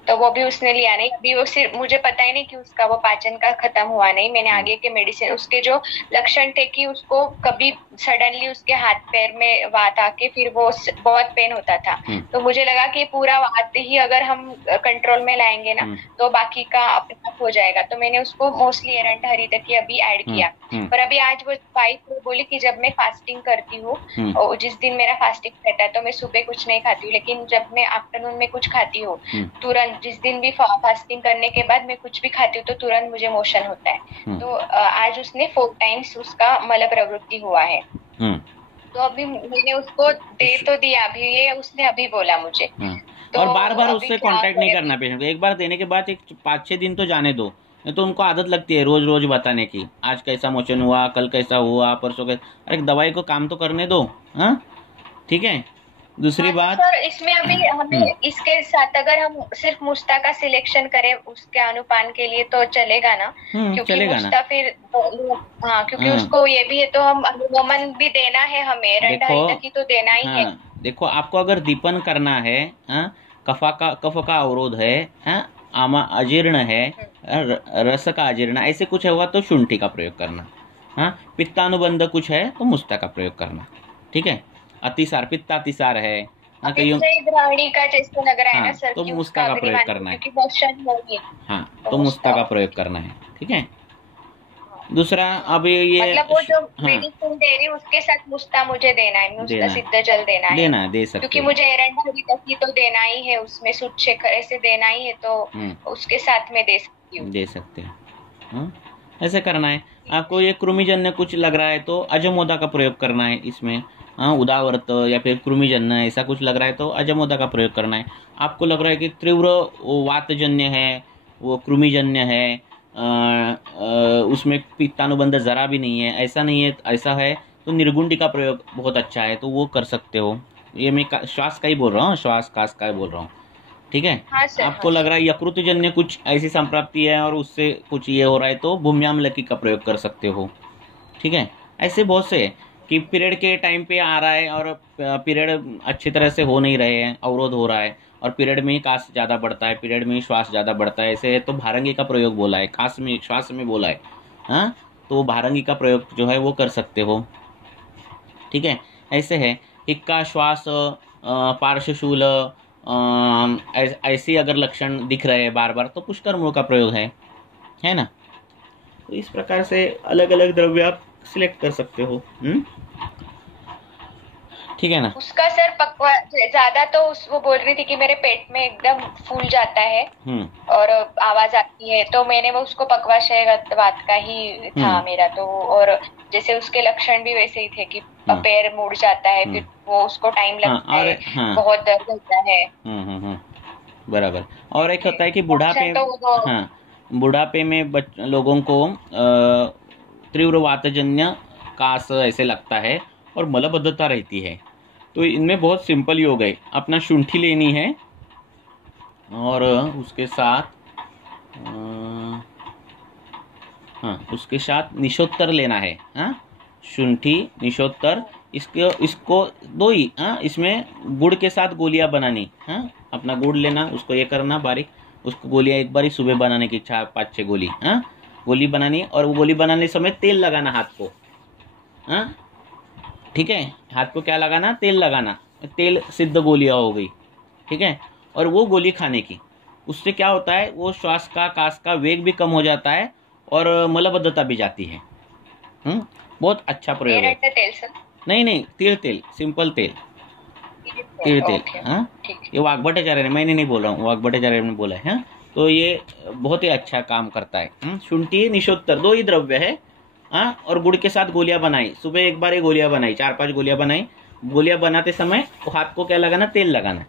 तो वो भी उसने लिया नहीं। अभी वो सिर्फ मुझे पता ही नहीं कि उसका वो पाचन का खत्म हुआ नहीं। मैंने आगे के मेडिसिन, उसके जो लक्षण थे कि उसको कभी सडनली उसके हाथ पैर में वात आके फिर वो बहुत पेन होता था, तो मुझे लगा कि पूरा वात ही अगर हम कंट्रोल में लाएंगे ना तो बाकी का अपने आप हो जाएगा। तो मैंने उसको मोस्टली एरंट हरितकी अभी ऐड किया। पर अभी आज वो वाइफ बोली कि जब मैं फास्टिंग करती हूँ और जिस दिन मेरा फास्टिंग रहता है तो मैं सुबह कुछ नहीं खाती हूँ, लेकिन जब मैं आफ्टरनून में कुछ खाती हूँ तुरंत, जिस दिन भी फास्टिंग करने के बाद मैं कुछ भी खाती हूँ तो तुरंत मुझे मोशन होता है। तो आज उसने 4 टाइम्स उसका मल प्रवृत्ति हुआ है। तो अभी मैंने उसको दे तो दिया, अभी ये उसने अभी बोला मुझे। तो और बार बार उससे कांटेक्ट नहीं करना पेशेंट को। एक बार देने के बाद 5-6 दिन तो जाने दो, नहीं तो उनको आदत लगती है रोज रोज बताने की, आज कैसा मोचन हुआ, कल कैसा हुआ, परसों कैसा। अरे दवाई को काम तो करने दो। हाँ ठीक है। दूसरी बात सर, इसमें अभी हमें इसके साथ अगर हम सिर्फ मुस्ता का सिलेक्शन करें उसके अनुपान के लिए तो चलेगा ना? क्योंकि मुस्ता फिर क्योंकि उसको ये भी है तो हम अनुलोमन भी देना है, हमें रंडा तो देना ही है। देखो, आपको अगर दीपन करना है, कफ का अवरोध है, आमा अजीर्ण है, रस का अजीर्ण ऐसे कुछ होगा तो शुंठी का प्रयोग करना। पित्तानुबंध कुछ है तो मुस्ता का प्रयोग करना। ठीक है। अतिसार, पित्तातिसार है, ग्रहणी का जैसे लग रहा है ना सर, तो मुस्ता का प्रयोग करना है। तो मुस्ता का प्रयोग करना है। ठीक है। दूसरा, अब ये मतलब वो जो मेडिसिन दे रही उसके साथ मुस्ता मुझे देना है, मुस्ता सिद्ध जल देना है, दे सकते, क्योंकि मुझे एरंडा तो देना ही है, उसमें सुच्छेखर ऐसे देना ही है, तो उसके साथ में दे सकते हैं। ऐसे करना है। आपको ये कृमिजन्य कुछ लग रहा है तो अजमोदा का प्रयोग करना है इसमें। उदावर्त या फिर कृमिजन्य ऐसा कुछ लग रहा है तो अजमोदा का प्रयोग करना है। आपको लग रहा है कि तीव्र वातजन्य है, वो कृमिजन्य है, उसमें पित्तानुबंध जरा भी नहीं है, ऐसा नहीं है, ऐसा है तो निर्गुंडी का प्रयोग बहुत अच्छा है, तो वो कर सकते हो। ये मैं श्वास का ही बोल रहा हूँ, श्वास कास का ही बोल रहा हूँ। ठीक है। आपको लग रहा है यकृतजन्य कुछ ऐसी संप्राप्ति है और उससे कुछ ये हो रहा है तो भूम्यामलकी का प्रयोग कर सकते हो। ठीक है। ऐसे बहुत से कि पीरियड के टाइम पे आ रहा है और पीरियड अच्छी तरह से हो नहीं रहे हैं, अवरोध हो रहा है, और पीरियड में ही कास ज़्यादा बढ़ता है, पीरियड में ही श्वास ज़्यादा बढ़ता है, ऐसे है तो भारंगी का प्रयोग बोला है, कास में श्वास में बोला है, तो भारंगी का प्रयोग जो है वो कर सकते हो। ठीक है। ऐसे है हिक्का, श्वास, पार्श्वशूल, ऐसे अगर लक्षण दिख रहे हैं बार बार तो पुष्कर मूल का प्रयोग है ना। तो इस प्रकार से अलग अलग द्रव्य आप सिलेक्ट कर सकते हो। ठीक ठीक है ना। उसका सर पकवा ज्यादा तो वो बोल रही थी कि मेरे पेट में एकदम फूल जाता है और आवाज आती है, तो मैंने वो उसको पकवाशयवात का ही था मेरा तो। और जैसे उसके लक्षण भी वैसे ही थे कि पैर मुड़ जाता है, फिर वो उसको टाइम लगता है, बहुत दर्द होता है। बराबर। और एक होता है कि बुढ़ापे, बुढ़ापे में लोगों को तीव्र वातजन्य कास ऐसे लगता है और मलबद्धता रहती है। तो इनमें बहुत सिंपल योग है। अपना शुंठी लेनी है और उसके साथ उसके साथ निशोत्तर लेना है। शुंठी निशोत्तर, इसको दो ही। इसमें गुड़ के साथ गोलियां बनानी। अपना गुड़ लेना, उसको ये करना बारीक, उसको गोलियां एक बार ही सुबह बनाने की 4-5-6 गोली गोली बनानी। और वो गोली बनाने समय तेल लगाना हाथ को। ठीक है, हाथ को क्या लगाना? तेल लगाना। तेल सिद्ध गोलियां हो गई। ठीक है, और वो गोली खाने की, उससे क्या होता है, वो श्वास का कास का वेग भी कम हो जाता है और मलबद्धता भी जाती है। बहुत अच्छा प्रयोग है। तेल सर? नहीं, तिल तेल, सिंपल तेल, तिल तेल। ये वाघभट्टाचार्य ने, मैंने नहीं बोल रहा हूँ, वाघभट्टाचार्य ने बोला है। तो ये बहुत ही अच्छा काम करता है। शुंठी निशोत्तर 2 ही द्रव्य है। और गुड़ के साथ गोलियां बनाई, सुबह एक बार ही गोलियां बनाई, 4-5 गोलियां बनाई। गोलियां बनाते समय वो हाथ को क्या लगाना? तेल लगाना।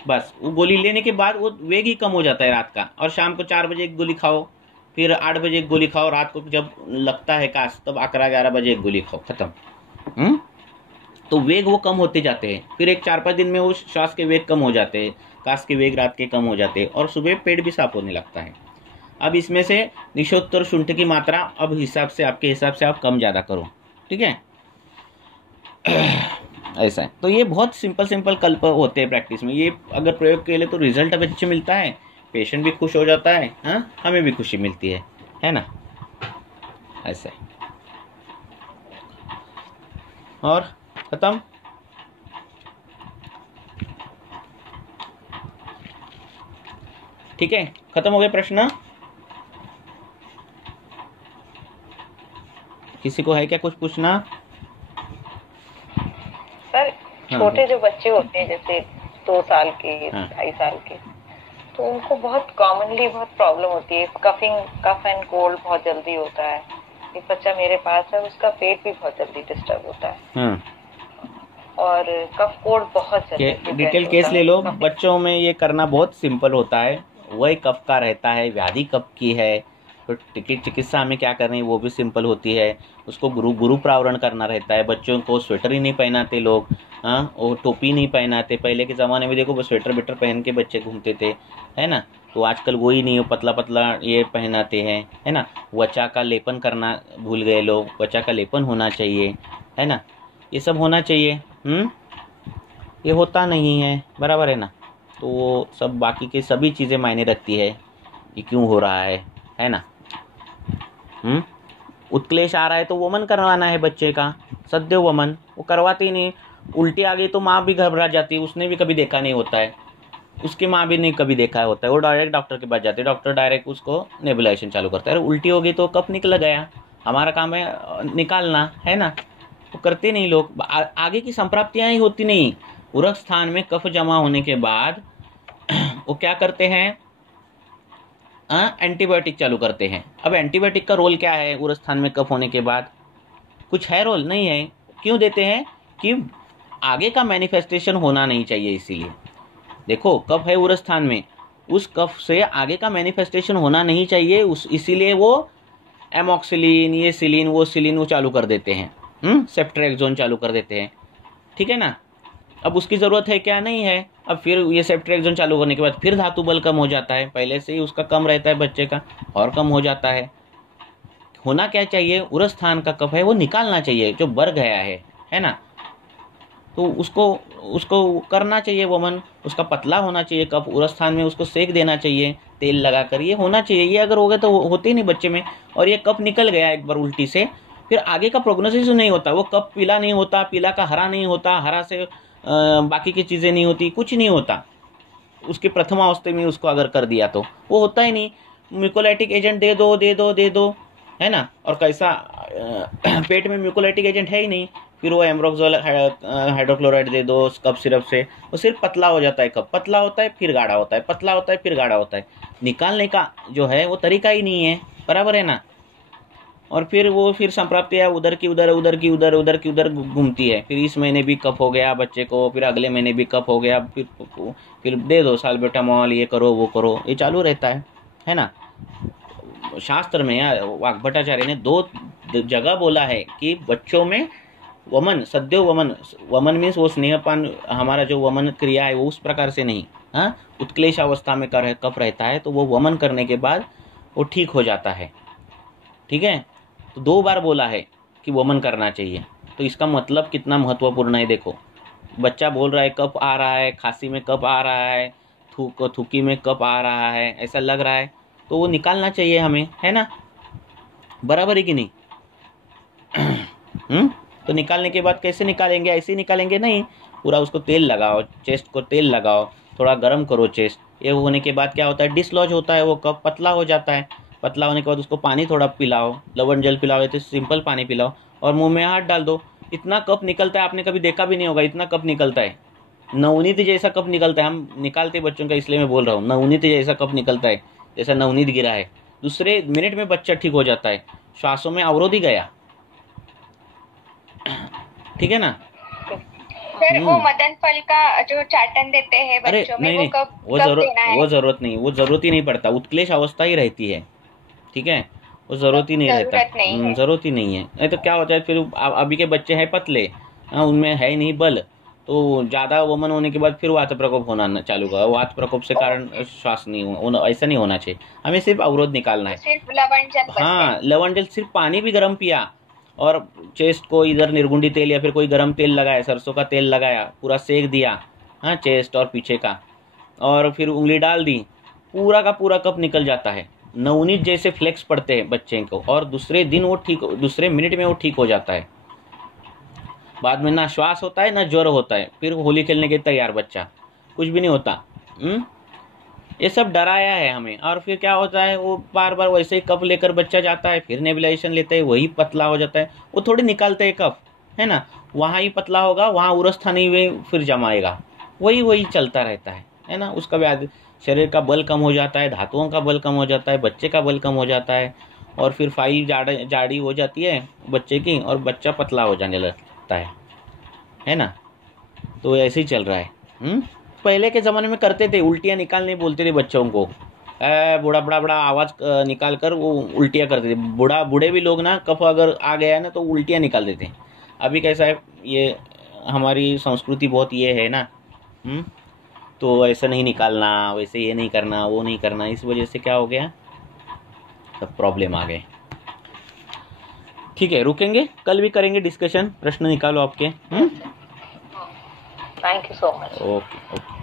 बस वो गोली लेने के बाद वो वेग ही कम हो जाता है रात का। और शाम को 4 बजे एक गोली खाओ, फिर 8 बजे एक गोली खाओ, रात को जब लगता है काश तब 11-11 बजे एक गोली खाओ, खत्म। तो वेग वो कम होते जाते हैं। फिर एक 4-5 दिन में वो श्वास के वेग कम हो जाते हैं, काश के वेग रात के कम हो जाते हैं और सुबह पेट भी साफ होने लगता है। अब इसमें से निशोत्तर शुंठ की मात्रा अब हिसाब से, आपके हिसाब से आप कम ज़्यादा करो। ठीक है, ऐसा है। तो ये बहुत सिंपल कल्प होते हैं प्रैक्टिस में। ये अगर प्रयोग के लिए तो रिजल्ट अब अच्छे मिलता है, पेशेंट भी खुश हो जाता है, हमें भी खुशी मिलती है ना। ऐसा है। और खत्म। ठीक है, खत्म हो गए प्रश्न। किसी को है क्या कुछ पूछना? सर, छोटे जो बच्चे होते हैं जैसे 2 साल के, 2.5 साल के, तो उनको बहुत कॉमनली बहुत प्रॉब्लम होती है। कफ एंड कोल्ड बहुत जल्दी होता है। एक बच्चा मेरे पास है, उसका पेट भी बहुत जल्दी डिस्टर्ब होता है और कफ कोल्ड बहुत जल्दी। डिटेल केस ले लो। बच्चों में ये करना बहुत सिंपल होता है। वही कफ का रहता है, व्याधि कफ की है, तो चिकित्सा में क्या करनी वो भी सिंपल होती है। उसको गुरु प्रावरण करना रहता है। बच्चों को स्वेटर ही नहीं पहनाते लोग, और टोपी नहीं पहनाते। पहले के ज़माने में देखो वो स्वेटर वेटर पहन के बच्चे घूमते थे, है ना। तो आजकल वही नहीं, पतला पतला ये पहनाते हैं, है ना। वचा का लेपन करना भूल गए लोग, वचा का लेपन होना चाहिए, है ना। ये सब होना चाहिए। ये होता नहीं है, बराबर है ना। तो वो सब बाकी के सभी चीज़ें मायने रखती है, ये क्यों हो रहा है ना। उत्क्लेश आ रहा है तो वमन करवाना है बच्चे का, सद्य वमन। वो करवाते ही नहीं। उल्टी आ गई तो माँ भी घबरा जाती है, उसने भी कभी देखा नहीं होता है, उसकी माँ भी नहीं कभी देखा होता है। वो डायरेक्ट डॉक्टर के पास जाते हैं, डॉक्टर डायरेक्ट उसको नेबुलाइजेशन चालू करता है। उल्टी हो गई तो कफ निकल गया, हमारा काम है निकालना, है ना। वो करते नहीं लोग। आगे की संप्राप्तियाँ ही होती नहीं। उरक स्थान में कफ जमा होने के बाद वो क्या करते हैं, एंटीबायोटिक चालू करते हैं। अब एंटीबायोटिक का रोल क्या है उरक स्थान में कफ होने के बाद? कुछ है रोल? नहीं है। क्यों देते हैं? कि आगे का मैनिफेस्टेशन होना नहीं चाहिए, इसीलिए। देखो कफ है उरक स्थान में, उस कफ से आगे का मैनिफेस्टेशन होना नहीं चाहिए, इसीलिए वो एमॉक्सिलिन, ये सिलिन, वो सिलिन वो चालू कर देते हैं, सेफ्ट्रेक्सोन चालू कर देते हैं। ठीक है ना। अब उसकी ज़रूरत है क्या? नहीं है। अब फिर ये सेफ्ट्रेक्सोन चालू करने के बाद फिर धातु बल कम हो जाता है, पहले से ही उसका कम रहता है बच्चे का, और कम हो जाता है। होना क्या चाहिए? उरक स्थान का कफ है वो निकालना चाहिए, जो बढ़ गया है ना। तो उसको करना चाहिए वमन, उसका पतला होना चाहिए कफ, उरक स्थान में उसको सेक देना चाहिए तेल लगाकर, ये होना चाहिए। ये अगर हो गया तो होते ही नहीं बच्चे में। और ये कफ निकल गया एक बार उल्टी से, फिर आगे का प्रोग्नोसिस नहीं होता। वो कफ पीला नहीं होता, पीला का हरा नहीं होता, हरा से बाकी की चीज़ें नहीं होती, कुछ नहीं होता। उसके प्रथम अवस्था में उसको अगर कर दिया तो वो होता ही नहीं। म्यूकोलाइटिक एजेंट दे दो, है ना। और कैसा पेट में म्यूकोलाइटिक एजेंट है ही नहीं, फिर वो एम्ब्रोक्सोल हाइड्रोक्लोराइड दे दो कफ सिरप से, वो सिर्फ पतला हो जाता है। कफ पतला होता है फिर गाढ़ा होता है, पतला होता है फिर गाढ़ा होता है। निकालने का जो है वो तरीका ही नहीं है, बराबर है ना। और फिर वो फिर संप्राप्तियाँ उधर की उधर, उधर की उधर, उधर की उधर घूमती है। फिर इस महीने भी कफ हो गया बच्चे को, फिर अगले महीने भी कफ हो गया, फिर दे दो साल्बुटामॉल, ये करो वो करो, ये चालू रहता है ना। शास्त्र में वाग्भटाचार्य ने 2 जगह बोला है कि बच्चों में वमन, सद्यो वमन, वमन मीन्स वो स्नेहपान, हमारा जो वमन क्रिया है वो उस प्रकार से नहीं, हाँ, उत्क्लेश अवस्था में कफ रहता है तो वो वमन करने के बाद वो ठीक हो जाता है, ठीक है। तो 2 बार बोला है कि वमन करना चाहिए, तो इसका मतलब कितना महत्वपूर्ण है। देखो बच्चा बोल रहा है कफ आ रहा है, खांसी में कफ आ रहा है, थूकी में कफ आ रहा है, ऐसा लग रहा है, तो वो निकालना चाहिए हमें, है ना, बराबर है कि नहीं। तो निकालने के बाद कैसे निकालेंगे, ऐसे ही निकालेंगे नहीं, पूरा उसको तेल लगाओ, चेस्ट को तेल लगाओ, थोड़ा गर्म करो चेस्ट। ये होने के बाद क्या होता है, डिसलॉज होता है, वो कफ पतला हो जाता है। पतला होने के बाद उसको पानी थोड़ा पिलाओ, लवण जल पिलाओ या तो सिंपल पानी पिलाओ, और मुंह में हाथ डाल दो। इतना कफ निकलता है, आपने कभी देखा भी नहीं होगा, इतना कफ निकलता है, नवनीत जैसा कफ निकलता है। हम निकालते बच्चों का, इसलिए मैं बोल रहा हूँ, नवनीत जैसा कफ निकलता है, जैसा नवनीत गिरा है। दूसरे मिनट में बच्चा ठीक हो जाता है, श्वासों में अवरोध ही गया, ठीक है ना। सर वो मदन फल का जो चाटन देते हैं बच्चों में, नहीं, वो जरूरत नहीं, वो जरूरत ही नहीं पड़ता, उत्क्लेश अवस्था ही रहती है, ठीक है, वो जरूरत ही नहीं रहता, जरूरत ही नहीं है। नहीं तो क्या होता है फिर, अभी के बच्चे हैं पतले, उनमें है नहीं बल, तो ज़्यादा वमन होने के बाद फिर वात प्रकोप होना चालू हुआ। वात प्रकोप से कारण श्वास नहीं, ऐसा नहीं होना चाहिए, हमें सिर्फ अवरोध निकालना है। सिर्फ लवण जल, हाँ, लवण जल, सिर्फ पानी भी गर्म पिया, और चेस्ट को इधर निर्गुंडी तेल या फिर कोई गर्म तेल लगाया, सरसों का तेल लगाया, पूरा सेक दिया, हाँ, चेस्ट और पीछे का, और फिर उंगली डाल दी, पूरा का पूरा कफ निकल जाता है। नवनीत जैसे फ्लेक्स पड़ते हैं बच्चे को, और दूसरे दिन वो ठीक, दूसरे मिनट में वो ठीक हो जाता है। बाद में ना श्वास होता है ना ज्वर होता है, फिर होली खेलने के तैयार बच्चा, कुछ भी नहीं होता। ये सब डराया है हमें। और फिर क्या होता है, वो बार बार वैसे ही कफ लेकर बच्चा जाता है, फिर नेबुलाइजेशन लेते हैं, वही पतला हो जाता है। वो थोड़ी निकालते हैं कफ, है ना, वहाँ ही पतला होगा, वहाँ उरस्थानी में फिर जमाएगा, वही चलता रहता है ना। उसका भी शरीर का बल कम हो जाता है, धातुओं का बल कम हो जाता है, बच्चे का बल कम हो जाता है, और फिर फाइल जाड़ी हो जाती है बच्चे की, और बच्चा पतला हो जाने लगता है ना। तो ऐसे ही चल रहा है। पहले के ज़माने में करते थे, उल्टियाँ निकालने बोलते थे बच्चों को, बड़ा आवाज़ निकाल कर वो उल्टियाँ करते थे। बूढ़े भी लोग ना, कफ अगर आ गया ना तो उल्टियाँ निकाल देते हैं। अभी कैसा है, ये हमारी संस्कृति बहुत ये है ना, तो ऐसा नहीं निकालना, वैसे ये नहीं करना, वो नहीं करना, इस वजह से क्या हो गया, सब प्रॉब्लम आ गए। ठीक है, रुकेंगे, कल भी करेंगे डिस्कशन, प्रश्न निकालो आपके। Thank you so much. Okay.